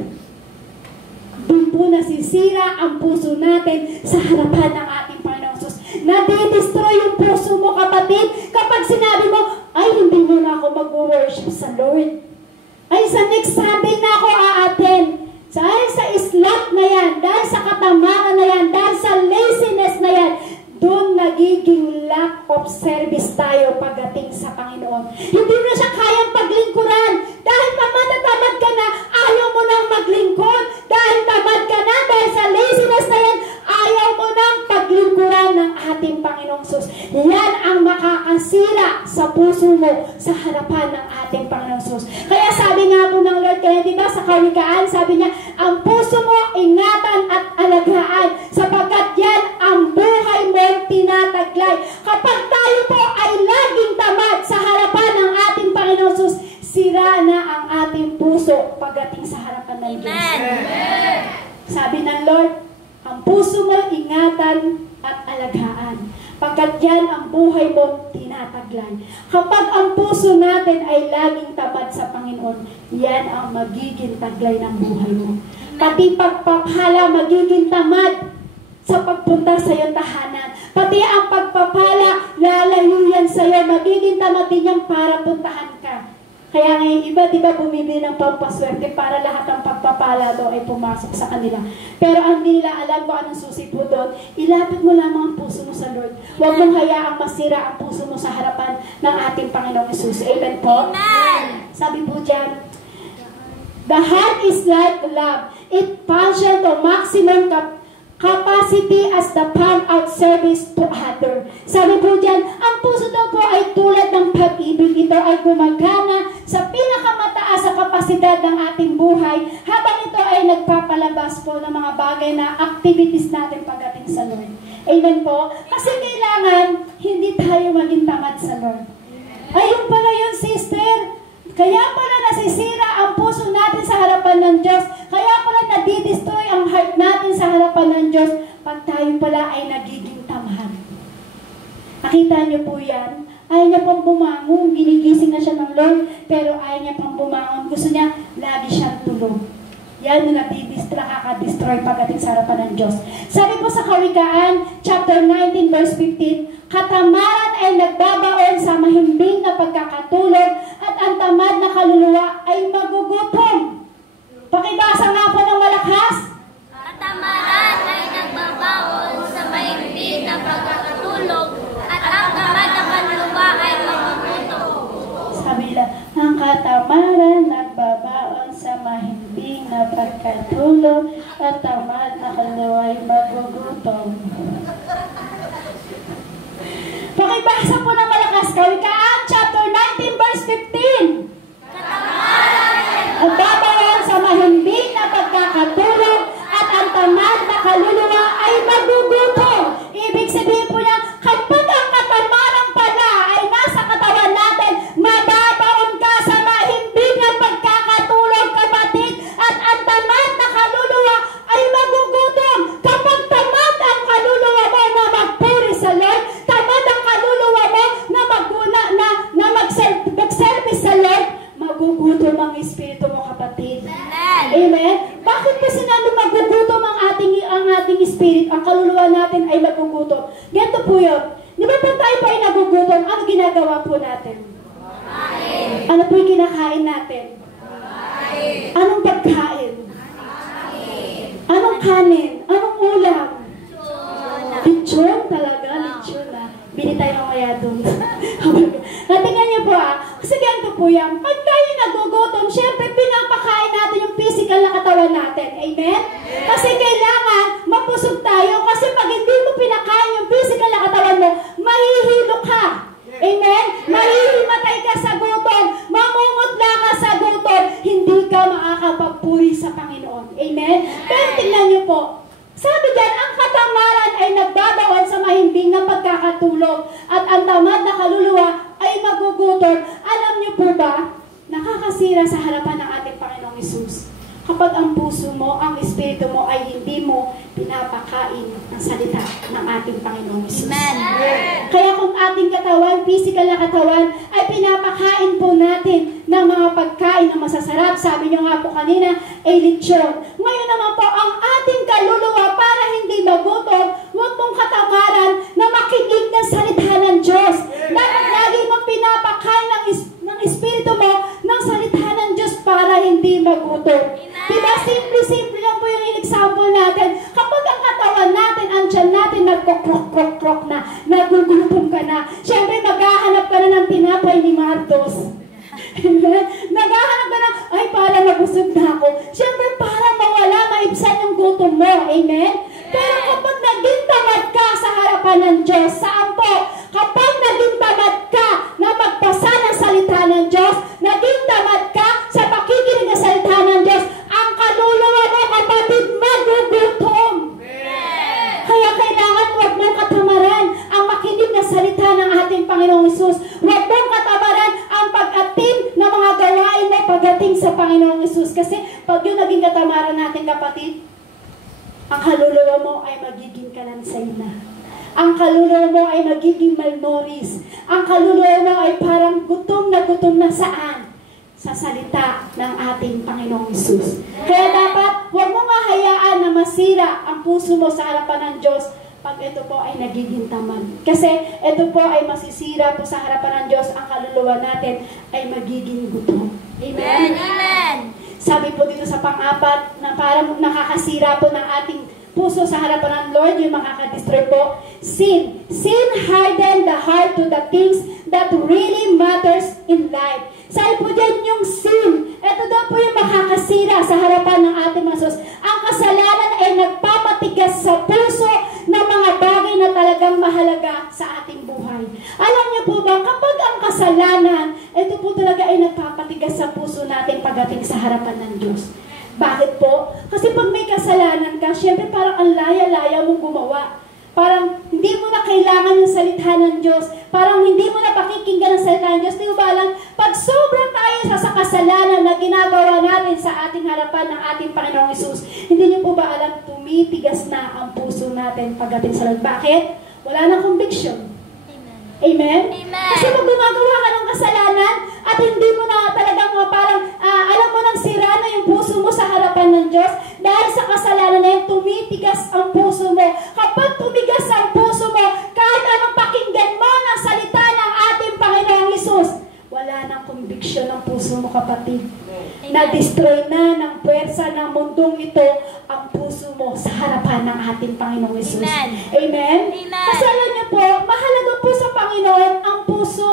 Doon po nasisira ang puso natin sa harapan ng ating Panginoong Hesus. Nadidestroy yung puso mo, kapatid, kapag sinabi mo, ay hindi mo na ako mag-worship sa Lord. Ay sa next Sunday na ako aattend. Dahil sa islat na yan, dahil sa katamaran na yan, dahil sa laziness na yan, doon nagiging lack of service tayo pagdating sa Panginoon. Hindi na siya kayang paglingkuran. Dahil tamad ka na, ayaw mo nang maglingkod. Dahil tamad ka na, dahil sa laziness na yan, ayaw mo nang paglingkuran ng ating Panginoong Hesus. Yan ang makakasira sa puso mo sa harapan ng ating Panginoong Hesus. Kaya sabi nga po ng Lord, kaya diba sa Kawikaan, sabi niya, ang puso mo ingatan at alagaan sapagkat yan ang buhay mo tinataglay. Kapag tayo po ay laging tamad sa harapan ng ating Panginoong Hesus, sira na ang ating puso pagdating sa harapan harapan ng Diyos. Amen. Sabi ng Lord, ang puso mo ingatan at alagaan. Pagkat yan ang buhay mo tinataglay. Kapag ang puso natin ay laging tamad sa Panginoon, yan ang magiging taglay ng buhay mo. Pati pagpapala magiging tamad sa pagpunta sa iyong tahanan. Pati ang pagpapala, lalayo yan sa iyo. Magiging tamad din yan para puntahan ka. Kaya ngayon iba, di ba, bumibili ng pampaswerte para lahat ng pagpapala doon ay pumasok sa kanila. Pero ang hindi nila alam kung anong susi po doon, ilapit mo lamang ang puso mo sa Lord. Huwag mong hayaang masira ang puso mo sa harapan ng ating Panginoong Hesus. Amen po? Amen. Sabi po dyan, the heart is like love. It functions to maximum capacity as the pan-out service to other. Sabi po dyan, ang puso daw po ay tulad ng pag-ibig. Ito ay gumagana sa pinakamataas sa kapasidad ng ating buhay habang ito ay nagpapalabas po ng mga bagay na activities natin pagdating sa Lord. Amen po? Kasi kailangan hindi tayo maging tamad sa Lord. Ayun pala yun, sister. Kaya pala nasisira ang puso natin sa harapan ng Diyos. Kaya pala nadidestroy ang heart natin sa harapan ng Diyos pag tayo pala ay nagiging tamad. Nakita niyo po yan? Ayaw niya pang bumangon. Ginigising na siya ng Lord, pero ayaw niya pang bumangon. Gusto niya, lagi siyang tulog. Yan yung nakaka-destroy pagdating sa harapan ng Diyos. Sabi po sa Kawikaan, chapter 19, verse 15, katamaran ay nagbabaon sa mahimbing na pagkakatulog at ang tamad na kaluluwa ay magugutom. Pakibasa nga po ng malakas. Katamaran ay nagbabaon sa mahimbing na pagkakatulog at ang tamad na kaluluwa ay magugutom. Sabi nila, ang katamaran nagbabaon sa mahimbing na pagkatulog at tamad na kaluluwa ay magugutom. Pakibasa po ng malakas. Kawikaan, chapter 19, verse 15. Ang babayan sa mahimbing na pagkakatulog at ang tamad na kaluluwa ay magugutom. Ibig sabihin po niya, kapag ang katamaran pala ay nasa katawan natin, mababaon ka sa mahimbing na pagkakatulog, kapatid, at ang tamad na kaluluwa ay magugutom. Kapag tamad ang kaluluwa mo na magpuri sa Lord, tamad ang kaluluwa mo na mag-service sa Lord, magugutom ang espiritu mo, kapatid. Amen? Bakit kasi magugutom ang ating espiritu, ang kaluluwa natin ay magugutom? Ganito po yun. Di ba pag tayo pa ay nagugutom, ano ginagawa po natin? Ano po yung kinakain natin? Anong pagkain? Anong kanin? Anong ulam? Lechon talaga, lechon na. Bili tayo mamaya doon. Natingnan niyo po kasi ganito po yan. Pag tayo nagugutom, syempre pinapakain natin yung physical na katawan natin. Amen? Kasi kailangan mapusog tayo kasi pag hindi mo pinakain yung physical na katawan mo, mahihilo ka. Amen? Mahihimatay ka sa gutom. Mamumutla ka sa gutom. Hindi ka makakapagpuri sa Panginoon. Amen? Pero tingnan niyo po, sabi dyan, ang katamaran ay nagbabaon sa mahimbing na pagkakatulog at ang tamad na kaluluwa ay magugutom. Alam niyo po ba, nakakasira sa harapan ng ating Panginoong Hesus kapag ang puso mo, ang espiritu mo ay hindi mo pinapakain ng salita ng ating Panginoong Hesus. Amen. Kaya kung ating katawan, physical na katawan, ay pinapakain po natin ng mga pagkain na masasarap. Sabi niyo nga po kanina, ay lechon. Ngayon naman po, ang ating kaluluwa para hindi magutom, huwag mong katamaran na makinig ng salita ng Diyos. Dapat lagi mong pinapakain ng espiritu mo ng salita ng Diyos para hindi magutom. Diba? Simple lang po yung example natin. Kapag ang katawan natin, ang tiyan natin, nagko-krok-krok-krok na, nagugutom ka na. Siyempre, maghahanap ka na ng tinapay ni Martos. Naghahanap ka na, ay, para mabusog na ako. Siyempre, para mawala, maibsan yung gutom mo. Amen? Pero kapag naging tamad ka sa harapan ng Diyos, saan po? Kapag naging tamad ka na magpasa ng salita ng Diyos, naging tamad ka sa pakikinig ng salita ng Diyos, ang kaluluwa mo, kapatid, magugutom. Kaya kailangan huwag mong katamaran ang makinig na salita ng ating Panginoong Hesus. Huwag mong katamaran ang pag-attend ng mga gawain na pagdating sa Panginoong Hesus. Kasi pag yung naging katamaran natin, kapatid, ang kaluluwa mo ay magiging kalansay na. Ang kaluluwa mo ay magiging malnourished. Ang kaluluwa mo ay parang gutom na saan? Sa salita ng ating Panginoong Hesus. Kaya dapat, huwag mo mahayaan na masira ang puso mo sa harapan ng Diyos pag ito po ay nagiging tamad. Kasi ito po ay masisira po sa harapan ng Diyos, ang kaluluwa natin ay magiging gutom. Amen? Amen. Sabi po dito sa pang-apat na parang nakakasira po ng ating puso sa harapan ng Lord, yung makakadestroy po. Sin. Sin harden the heart to the things that really matters in life. Sabi po dyan yung sin. Ito daw po yung makakasira sa harapan ng ating mga Diyos. Ang kasalanan ay nagpapatigas sa puso ng mga bagay na talagang mahalaga sa ating buhay. Alam niyo po ba, kapag ang kasalanan, ito po talaga ay nagpapatigas sa puso natin pagdating sa harapan ng Diyos. Bakit po? Kasi pag may kasalanan ka, syempre parang ang laya-laya mong gumawa. Parang hindi mo na kailangan yung salita ng Diyos. Parang hindi mo na pakikinggan ang salita ng Diyos. Di ba alam? Pag sobrang tayo sa kasalanan na ginagawa natin sa ating harapan ng ating Panginoong Hesus, hindi niyo po ba alam, tumitigas na ang puso natin pagdating sa Lord. Bakit? Wala nang conviction. Amen? Amen. Kasi pag gumagawa ka ng kasalanan at hindi mo na talagang parang alam mo nang sira na yung puso mo sa harapan ng Diyos, dahil sa kasalanan na yun, tumitigas ang puso mo. Kapag tumigas ang puso mo, kahit anong pakinggan mo ng salita ng ating Panginoong Hesus, wala nang conviction ng puso mo, kapatid. Na-destroy na ng puwersa ng mundong ito ang puso mo sa harapan ng ating Panginoong Hesus. Amen. Amen? Amen. Kasi alam niyo po, mahalaga po sa Panginoon ang puso.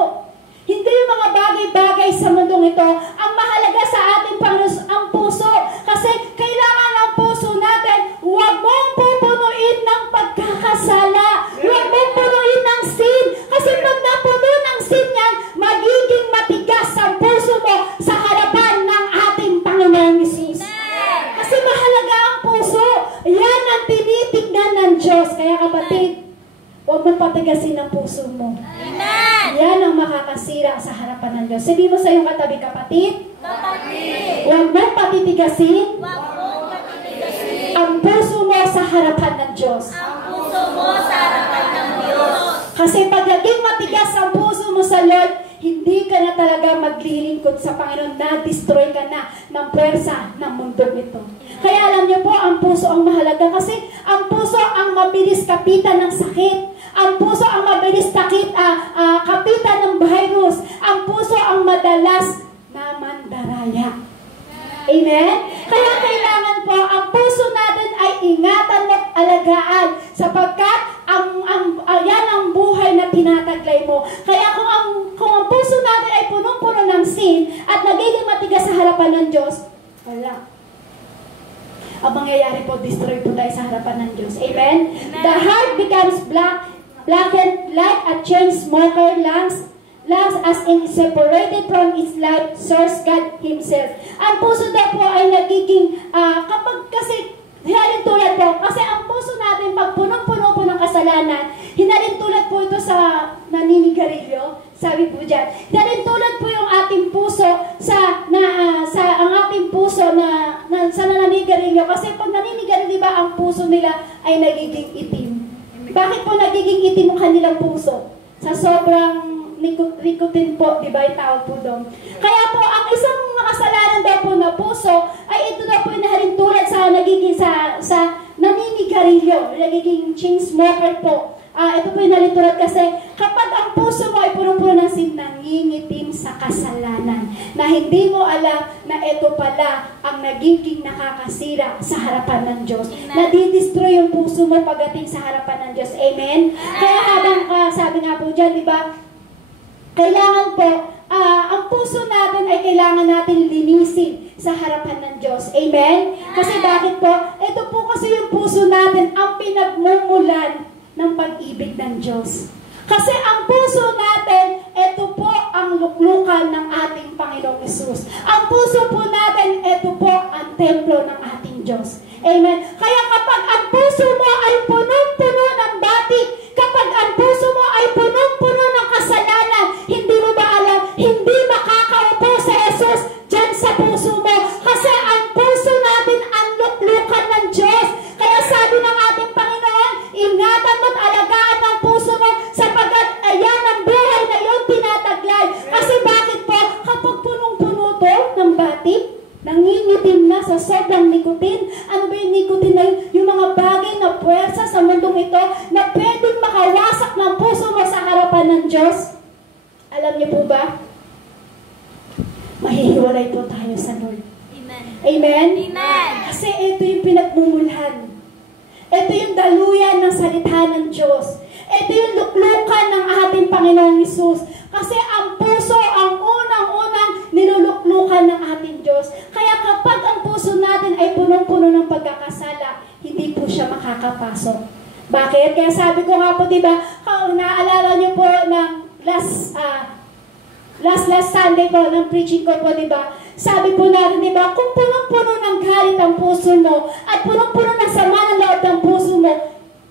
Hindi yung mga bagay-bagay sa mundong ito. Ang mahalaga sa ating Panginoon ang puso. Kasi kailangan ang puso natin, huwag mong pupunuin ng pagkakasala. Huwag mong punuin ng sin. Kasi pag napuno ng sin yan, magiging matigas ang puso mo sa harapan ng ating Panginoong Hesus. Kasi mahalaga ang puso. Yan ang tinitignan ng Diyos. Kaya kapatid, huwag mong patigasin ang puso mo. Amen. Yan ang makakasira sa harapan ng Diyos. Sabi mo sa iyong katabi, kapatid, Kapatid, huwag mong patitigasin huwag mong patitigasin ang puso mo sa harapan ng Diyos. ang puso mo sa harapan ng Diyos. Kasi pag naging matigas ang puso mo sa Lord, hindi ka na talaga maglilingkod sa Panginoon, na-destroy ka na ng pwersa ng mundo ito. Kaya alam niyo po, ang puso ang mahalaga kasi ang puso ang mabilis kapitan ng sakit. Ang puso ang mabilis kapitan ng virus. Ang puso ang madalas na mandaraya. Amen? Kaya kailangan po, ang puso natin ay ingatan at alagaan sapagkat yan ang buhay na tinataglay mo. Kaya kung ang puso natin ay punong-puno ng sin at nagiging matigas sa harapan ng Diyos, wala. Ang mangyayari po, destroy po tayo sa harapan ng Diyos. Amen? The heart becomes blackened like a chain smoker, lungs as in separated from its life source, God Himself. Ang puso daw po ay nagiging, kapag kasi, hinalintulad po, kasi ang puso natin, pag punong-puno po ng kasalanan, hinalintulad po ito sa naninigarilyo, sabi po dyan. Hinalintulad po yung ating puso ang ating puso sa naninigarilyo, kasi pag naninigarilyo, di ba, ang puso nila ay nagiging itim. Bakit po nagiging itim ang kanilang puso? Sa sobrang nicotine po, di ba yung tawag po doon. Kaya po, ang isang makasalanan daw po na puso, ay ito daw po yung nahalintulad sa nagiging sa naninigarilyo, nagiging chain smoker po. Ito po yung nahalintulad kasi kapag ang puso mo ay puno-puno ng sin, nangingitim sa kasalanan, na hindi mo alam na ito pala ang nagiging nakakasira sa harapan ng Diyos. Nadidestroy yung puso mo pagdating sa harapan ng Diyos. Amen? Kaya habang sabi nga po dyan, di ba, kailangan po, ang puso natin ay kailangan natin linisin sa harapan ng Diyos. Amen? Kasi bakit po? Ito po kasi yung puso natin ang pinagmumulan ng pag-ibig ng Diyos. Kasi ang puso natin, ito po ang luklukan ng ating Panginoong Hesus. Ang puso po natin, ito po ang templo ng ating Diyos. Amen? Kaya kapag ang puso mo ay punong-puno ng batik, kapag ang puso mo ay punong-puno ng kasalanan, hindi mo ba alam, hindi makakaupo sa Jesus dyan sa puso mo. Kasi ang sobrang nicotine. Ano ba yung nicotine na yun? Yung mga bagay na puwersa sa mundong ito na pwedeng makawasak ng puso mo sa harapan ng Diyos. Alam niyo po ba? Mahihiwalay po tayo sa Lord. Amen. Amen? Amen. Kasi ito yung pinagmumulhan. Ito yung daluyan ng salita ng Diyos. Ito yung luklukan ng ating Panginoong Hesus. Kasi ang puso ang unang-unang niluluklukan ng ating Diyos. Kaya kapag ang puso natin ay punong-puno ng pagkakasala, hindi po siya makakapasok. Bakit? Kaya sabi ko nga po, diba, naalala niyo po ng last Sunday po, ng preaching ko po, diba? Sabi po natin, diba, kung punong-puno ng galit ang puso mo at punong-puno ng sama ng loob ng puso mo,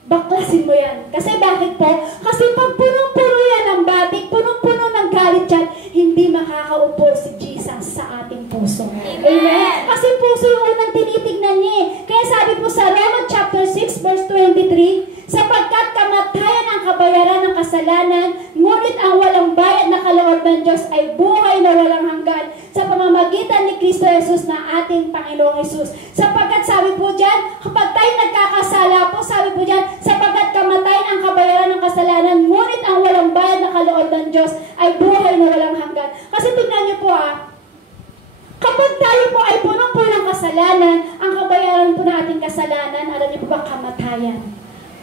baklasin mo yan. Kasi bakit po? Kasi pag punong-puno yan ng batik, punong-puno ng galit yan, hindi makakaupo si Jesus sa ating puso. Amen? Kasi puso yung unang tinitignan niya. Kaya sabi po sa Romans chapter 6 verse 23, sapagkat kamatayan ang kabayaran ng kasalanan, ngunit ang walang bayad na kaloob ng Diyos ay buhay na walang hanggan sa pamamagitan ni Kristo Jesus na ating Panginoong Hesus. Sapagkat sabi po dyan, kapag tayo nagkakasala po, sabi po dyan, sapagkat kamatayan ang kabayaran ng kasalanan, ngunit ang walang bayad na kaloob ng Diyos ay buhay na walang hanggan. Kasi tingnan niyo po kapag tayo po ay punong-puno ng kasalanan, ang kabayaran po ng ating kasalanan, alam niyo po ba, kamatayan.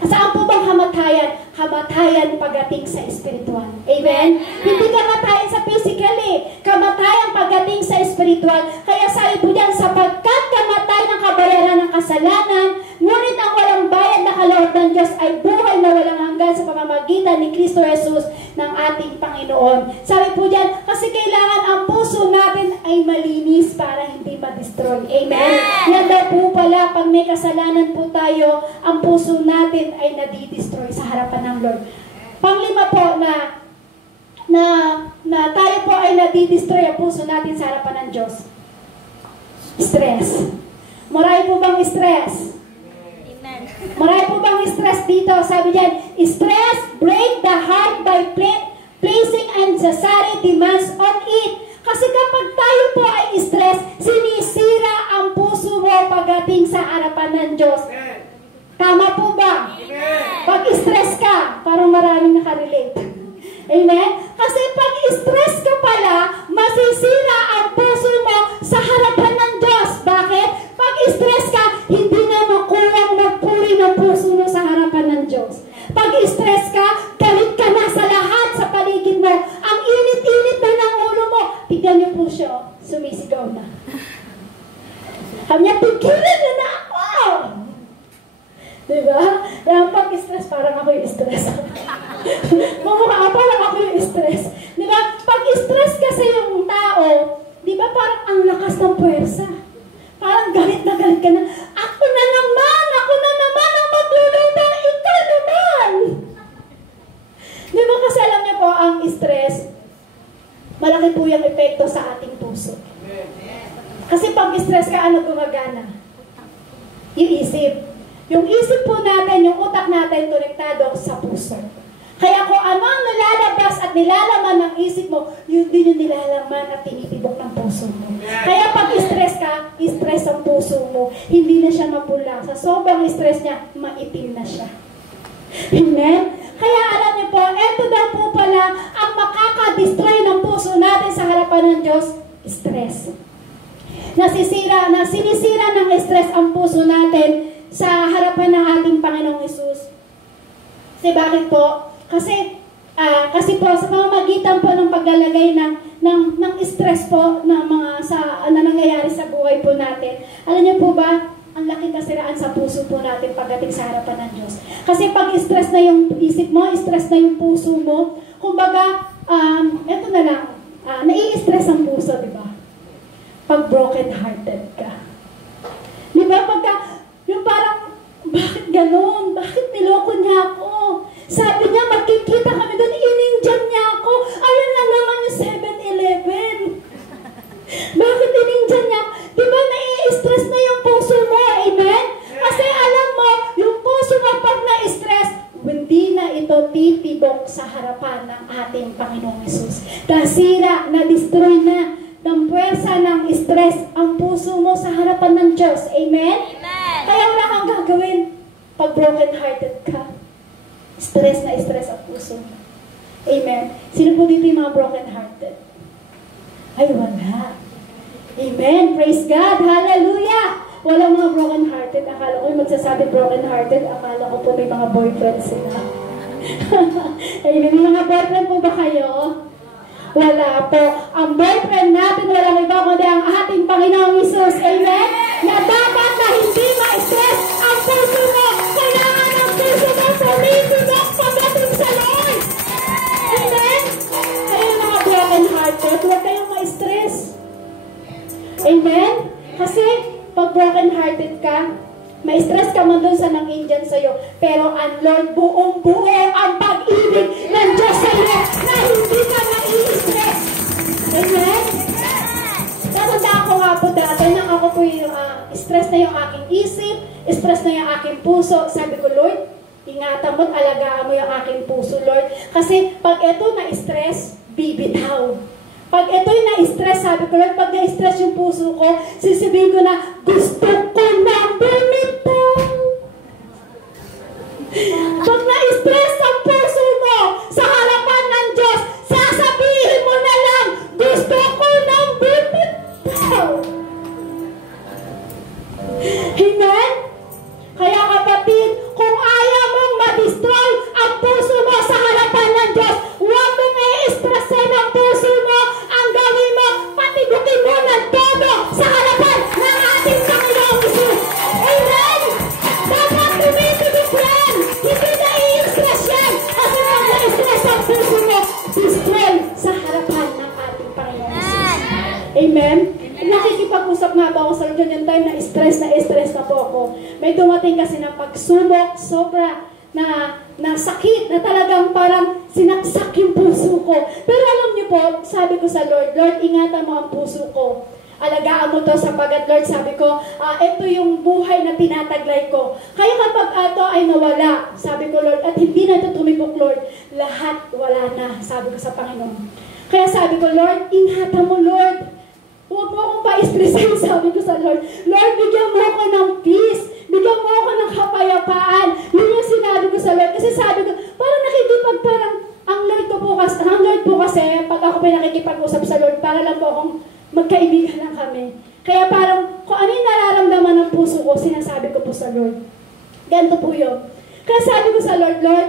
Saan po bang kamatayan? Kamatayan pagdating sa spiritual. Amen? Hindi kamatayan sa physical kamatayan pagdating sa spiritual. Kaya sabi po diyan, sapagkat kamatay ng kabayaran ng kasalanan, ngunit ang walang bayad na kaloob ng Diyos ay buhay na walang hanggan sa pamamagitan ni Kristo Jesus ng ating Panginoon. Sabi po diyan, kasi kailangan ang puso natin ay malinis para hindi ma-destroy. Amen? Yan daw po pala, pag may kasalanan po tayo, ang puso natin ay nadidestroy sa harapan ng Lord. Panglima po na tayo po ay nadidestroy ang puso natin sa harapan ng Diyos. Stress. Marami po bang stress? Amen. Marami po bang stress dito? Sabi diyan, stress break the heart by placing unnecessary demands on it. Kasi kapag tayo po ay stress, sinisira ang puso mo pagdating sa harapan ng Diyos. Tama po ba? Amen. Pag stress ka, parang maraming nakarelate. Amen? Kasi pag stress ka pala, masisira ang puso mo sa harapan ng Diyos. Bakit? Pag stress ka, hindi na makulang magpuri ng puso mo sa harapan ng Diyos. Pag stress ka, galit ka na sa lahat sa paligid mo. Ang init-init na ng ulo mo. Tignan niyo po siya, sumisigaw na. Sabi niya, pigilan na ako! Diba? Kaya pag stress, parang ako yung stress. Mamukha, parang ako yung stress. Diba? Pag stress kasi yung tao, diba parang ang lakas ng puwersa. Parang galit na ka na. Ako na naman ang magluluto, ikaw naman. Diba kasi alam niyo po, ang stress, malaki po yung epekto sa ating puso. Kasi pag stress ka, ano gumagana? Yung isip. Yung isip po natin, yung utak natin, konektado sa puso. Kaya kung ano ang nilalabas at nilalaman ng isip mo, yun din yung nilalaman at tinitibok ng puso mo. Kaya pag stress ka, stress ang puso mo. Hindi na siya mapula. Sa sobrang stress niya, maitim na siya. Amen? Kaya alam niyo po, eto daw po pala ang makaka-destroy ng puso natin sa harapan ng Diyos, stress. Sinisira ng stress ang puso natin sa harapan ng ating Panginoong Hesus. Kasi bakit po? Kasi po sa pamamagitan po ng paglalagay ng stress po ng mga na nangyayari sa buhay po natin. Alam niyo po ba, ang laking kasiraan sa puso po natin pagdating sa harapan ng Diyos. Kasi pag stress na yung isip mo, stress na yung puso mo, kumbaga, eto na lang, nai-stress ang puso, di ba? Pag broken-hearted ka. Di ba? Yung parang, bakit ganun? Bakit niloko niya ako? Sabi niya, magkikita kami doon, ininjan niya ako. Ayun lang naman yung 7-Eleven. Bakit ininjan niya ako? Diba nai-stress na yung puso mo? Amen? Kasi alam mo, yung puso mo pag na-stress, hindi na ito titibok sa harapan ng ating Panginoong Hesus. Nasira, na-destroy na. ng puwersa ng stress ang puso mo sa harapan ng Diyos. Amen? Amen. Kaya wala kang gagawin pag broken-hearted ka. Stress na stress ang puso mo. Amen? Sino po dito yung mga broken-hearted? Ay, wala. Amen. Praise God. Hallelujah. Walang mga broken-hearted. Akala ko yung magsasabi broken-hearted, akala ko po may mga boyfriend sila. Amen. May mga boyfriend po ba kayo? Wala po. Ang boyfriend natin, walang iba kundi ang ating Panginoong Hesus. Amen? Na dapat na hindi ma-stress ang puso mo. Kailangan ang puso mo pumipinok pagdating sa Lord. Amen? Kayo mga broken-hearted, huwag kayong ma-stress. Amen? Kasi, pag broken-hearted ka, ma-stress ka man doon sa nang-Indian sa'yo. Pero ang Lord, buong-buo ang pag-ibig ng Diyos sa'yo na hindi ka na-i-stress. Amen? Natanda ako nga po dati nang ako po yung stress na yung aking isip, stress na yung aking puso. Sabi ko, Lord, ingatan mo, alagaan mo yung aking puso, Lord. Kasi pag ito na-stress, bibitaw. Pag ito'y na-stress, sabi ko, Lord, pag na-stress yung puso ko, sisibihin ko na, gusto ko na bumitaw. Pag na-stress ang puso mo sa harapan ng Diyos, sasabihin mo na lang, gusto ko na bumitaw. Amen? Kaya kapatid, kung ayaw mong ma-destroy ang puso mo sa harapan ng Diyos, huwag mong i-stressin ang puso mo. Ang gawin mo, patigutin mo ng todo sa harapan ng ating Panginoong Hesus. Amen? Dapat tumitigis yan. Hindi na i-stress yan. Kasi pag na-stress ang puso mo, destroy sa harapan ng ating Panginoong Hesus. Amen? Nakikipag-usap nga ba ako sa Lord yung time na stress na po ako. May dumating kasi ng pagsubok, sobra na sakit, na talagang parang sinaksak yung puso ko. Pero alam niyo po, sabi ko sa Lord, Lord, ingatan mo ang puso ko. Alagaan mo to sapagat, Lord, sabi ko, ito yung buhay na tinataglay ko. Kaya kapag ito ay nawala, sabi ko, Lord, at hindi na ito tumibok, Lord, lahat wala na, sabi ko sa Panginoon. Kaya sabi ko, Lord, ingatan mo, Lord. Huwag mo akong pa-stressin, sabi ko sa Lord. Lord, bigyan mo ako ng peace. Bigyan mo ako ng kapayapaan. Yun yung sinabi ko sa Lord. Kasi sabi ko, parang ang Lord po kasi, pag ako pinakikipag-usap sa Lord, para lang po akong magkaibigan lang kami. Kaya parang, kung ano yung nararamdaman ng puso ko, sinasabi ko po sa Lord. Ganito po yun. Kaya sabi ko sa Lord, Lord,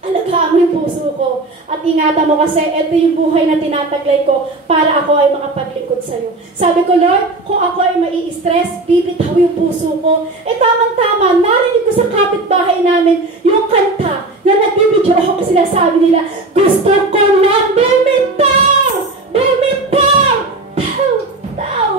alagaan mo yung puso ko. At ingatan mo kasi ito yung buhay na tinataglay ko para ako ay makapaglingkod sa'yo. Sabi ko, Lord, kung ako ay mai-stress, bibitaw yung puso ko. Tamang-tama, narinig ko sa kapitbahay namin yung kanta na nagbibidyo ako kasi sinasabi nila, gusto ko na bumitaw! Bumitaw! Taw! Taw!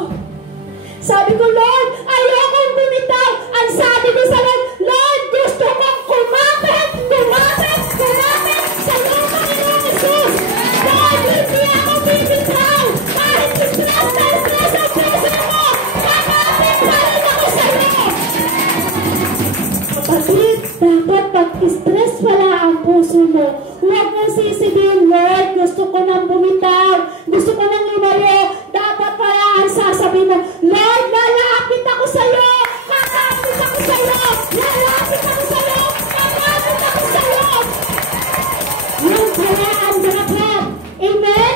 Sabi ko, Lord, ayokong bumitaw! Ang sabi ko sa Lord, Lord, gusto kong kumapit! Kumapit! Kumapit! Sa iyo, Panginoong Hesus! Lord, hindi ako bibitaw! Kahit stress na stress ang puso mo! Kumapit pa rin ako sa iyo! Kapatid, dapat pag-stress wala ang puso mo. Huwag mong sisibihin, Lord, gusto ko nang bumitaw. Gusto ko nang lumayo. Dapat pala ang sasabihin mo, Lord, lalapit ako sa iyo. Kakapit ako sa iyo. Lalapit ako sa iyo. Kakapit ako sa iyo. Yun pala ang dapat. Amen?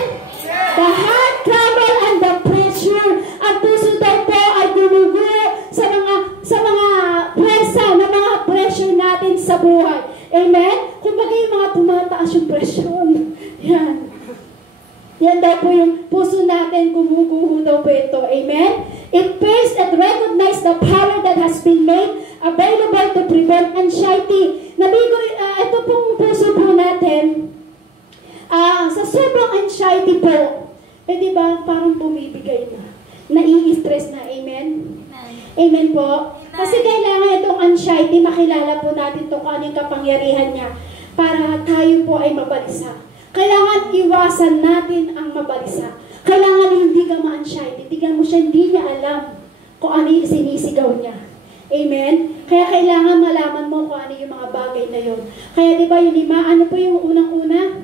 The heart trouble and the pressure. Ang puso daw po ay gumugulo sa mga presa, na mga pressure natin sa buhay. Amen? Kung bagay yung mga tumataas yung presyon. Yan. Yan daw po yung puso natin, gumuguho daw po ito. Amen? It pays and recognize the power that has been made available to prevent anxiety. Nabigo, ito pong puso po natin, sa sobrang anxiety po, di ba, parang bumibigay na. Nai-stress na. Amen? Amen po? Kasi kailangan itong anxiety, makilala po natin ito kung ano yung kapangyarihan niya para tayo po ay mabalisa. Kailangan iwasan natin ang mabalisa. Kailangan hindi ka ma-anxiety. Tignan mo siya, hindi niya alam kung ano yung sinisigaw niya. Amen? Kaya kailangan malaman mo kung ano yung mga bagay na yun. Kaya diba yung lima, ano po yung unang-una?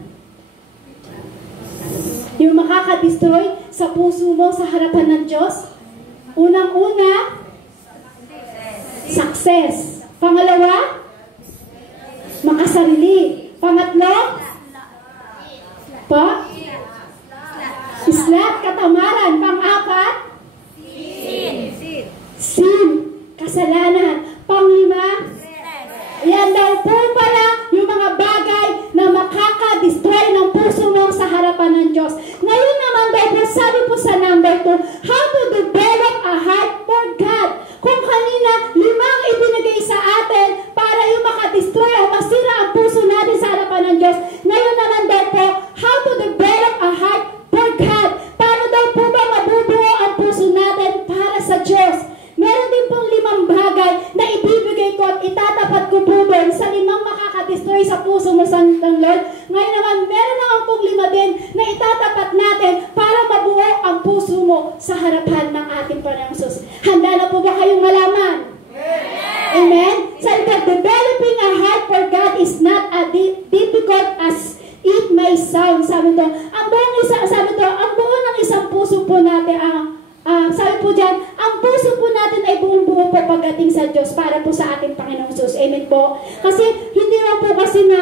Yung makaka-destroy sa puso mo sa harapan ng Diyos? Unang-una, success. Pangalawa, makasarili. Pangatlo, islat, katamaran. Pang-apat, sin, kasalanan. Panglima, yan daw po pala yung mga bagay na makaka-destroy ng puso mo sa harapan ng Diyos. Ngayon naman daw po, sabi po sa number 2, how to develop a heart for God. Kung kanina, 5 ibinigay sa atin para yung makadestroy o masira ang puso natin sa harapan ng Diyos. Ngayon naman daw po, how to develop a heart for God. Paano daw po ba mabubuo ang puso natin para sa Diyos? Meron din pong 5 bagay na ibibigay ko at itatapat ko po doon sa 5 makakadestroy sa puso mo sa Lord. Ngayon naman, meron naman pong 5 din na itatapat natin para mabuo ang puso mo sa harapan ng ating Panginoong Hesus. Handa na po ba kayong malaman? Amen? So, developing a heart for God is not as difficult as it may sound. Sabi to, ang buo ng isang puso po natin, sabi po dyan, ang puso po natin ay buong-buo po pagdating sa Diyos para po sa ating Panginoong Hesus. Amen po? Kasi, hindi naman po kasi na,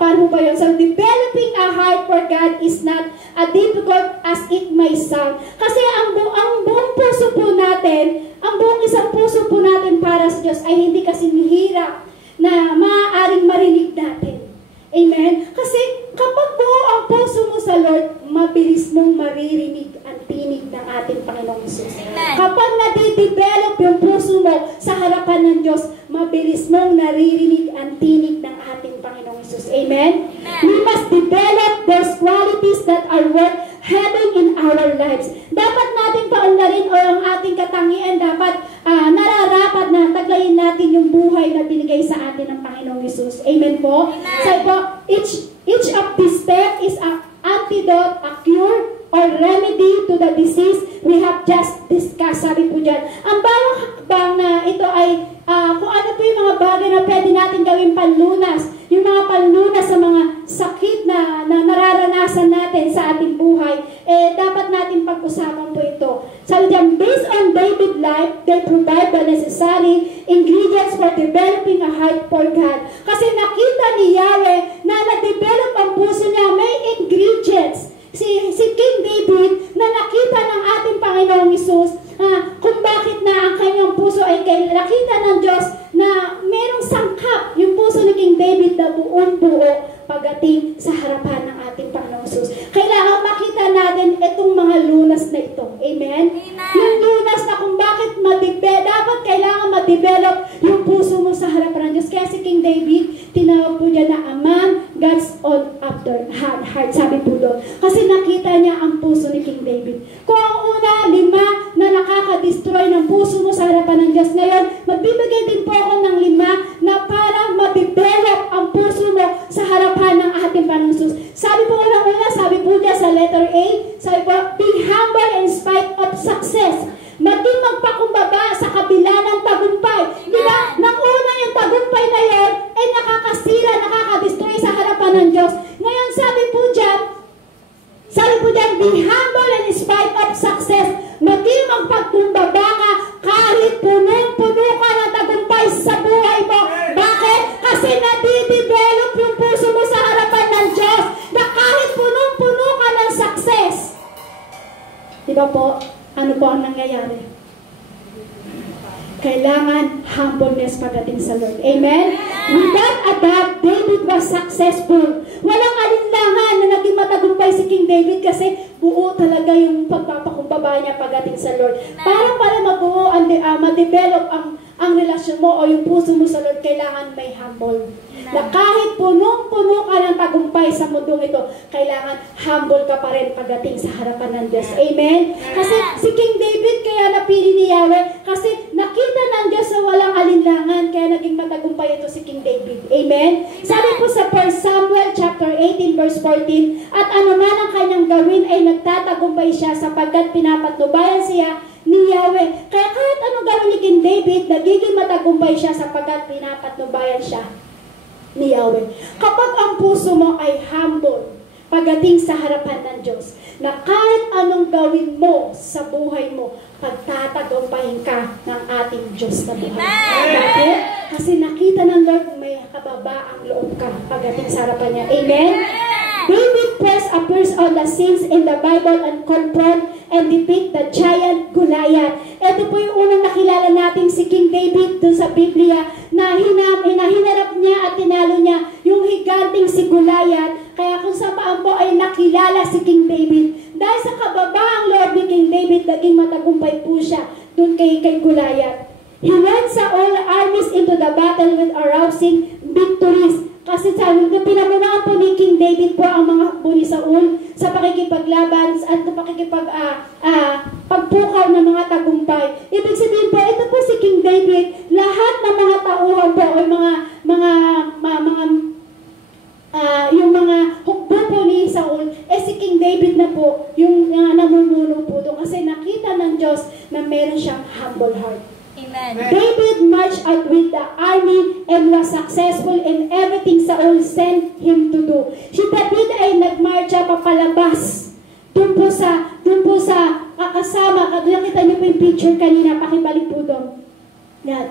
paano ba yun? So, developing a heart for God is not as difficult as it may sound. Kasi ang buong puso po natin, ang buong isang puso po natin para sa Diyos ay hindi kasi mahirap na maaaring marinig natin. Amen? Kasi kapag buo ang puso mo sa Lord, mabilis mong maririnig ang tinig ng ating Panginoong Hesus. Kapag nade-develop yung puso mo sa harapan ng Diyos, mabilis mong naririnig ang tinig ng ating Panginoong Hesus. Amen? We must develop those qualities that are worth having in our lives. Dapat natin paunlarin o ang ating katangian, dapat nararapat na taglayin natin yung buhay na binigay sa atin ng Panginoong Hesus. Amen po? So po, each of these steps is an antidote, a cure, or remedy to the disease we have just discussed. Sabi po dyan, ang bawang hakbang na ito ay kung ano po yung mga bagay na pwede natin gawin panlunas, yung mga panlunas sa mga sakit na nararanasan natin sa ating buhay, dapat natin pag-usapan po ito. Sabi dyan, based on David's life, they provide the necessary ingredients for developing a heart for God. Kasi nakita ni Yahweh na na-develop ang puso niya, may ingredients. Si King David na nakita ng ating Panginoong Hesus kung bakit na ang kanyang puso ay nakita ng Diyos na merong sangkap yung puso ni King David na buong-buo pagdating sa harapan ng ating Panginoong Hesus. Kailangan makita natin itong mga lunas na ito. Amen? Yung lunas na kung bakit dapat kailangan ma-develop yung puso mo sa harapan ng Diyos. Kaya si King David, tinawag po niya na a man God's own after heart. Sabi po doon. Kasi nakita niya ang puso ni King David. Kung ang una, 5 na nakaka-destroy ng puso mo sa harapan ng Diyos. Ngayon, magbibigay din po ako ng 5 na para ma-develop ang puso mo sa harapan ng ating Panginoong Hesus. Sabi po una, sabi po niya sa letter A, sabi po, be humble in spite of success. Maging magpakumbaba sa kabila ng tagumpay. Di ba? Nang una yung tagumpay na yon ay nakakasira, nakakadestroy sa harapan ng Diyos. Ngayon, sabi po dyan, be humble in spite of success. Maging magpakumbaba ka kahit punong-puno ka ng tagumpay sa buhay mo. Bakit? Kasi nadidevelop yung puso mo sa harapan ng Diyos na kahit punong-puno ka ng success. Di ba po? Ano po ang nangyayari? Kailangan humbleness pagdating sa Lord. Amen? Without a doubt, David was successful. Walang alinlangan na naging matagumpay si King David kasi buo talaga yung pagpapakumbaba niya pagdating sa Lord. Para mabuo, ma-develop ang relasyon mo o yung puso mo sa Lord, kailangan may humble. Na kahit punong-puno ka ng tagumpay sa mundong ito, kailangan humble ka pa rin pagdating sa harapan ng Diyos. Amen? Kasi si King David kaya napili ni Yahweh kasi nakita ng Diyos na walang alinlangan kaya naging matagumpay ito si King David. Amen? Sabi po sa 1 Samuel chapter 18 verse 14, at anuman ang kanyang gawin ay nagtatagumpay siya sapagkat pinapatnubayan siya ni Yahweh. Kaya kahit anong gawin ni King David, nagiging matagumpay siya sapagkat pinapatnubayan siya ni Yahweh. Kapag ang puso mo ay humble, pagdating sa harapan ng Diyos. Na kahit anong gawin mo sa buhay mo, pagtatagumpahin ka ng ating Diyos na buhay. Bakit? Kasi nakita ng Lord may kababaang loob ka pagdating sa harapan niya. Amen? David first appears on the scenes in the Bible and confront and defeat the giant Goliath. Ito po yung unang nakilala natin si King David dun sa Biblia na hinarap niya at tinalo niya yung higanting si Goliath. Kaya kung sa paan po ay nakilala si King David. Dahil sa kababaang loob ni King David, naging matagumpay po siya dun kay Goliath. He led sa all armies into the battle with arousing victories. Kasi sabi ko, pinamunaan po ni King David po ang mga hukbo ni Saul sa pakikipaglaban at pagpukaw ng mga tagumpay. Ibig sabihin po, ito po si King David, lahat ng mga tauhan po o yung mga hukbo po ni Saul, si King David na po yung namumuno po doon kasi nakita ng Diyos na meron siyang humble heart. Amen. David marched out with the army and was successful in everything Saul sent him to do. Si David ay nagmarcha papalabas. Doon po sa kasama. Nakita niyo po yung picture kanina. Pakibalik po doon. Yan.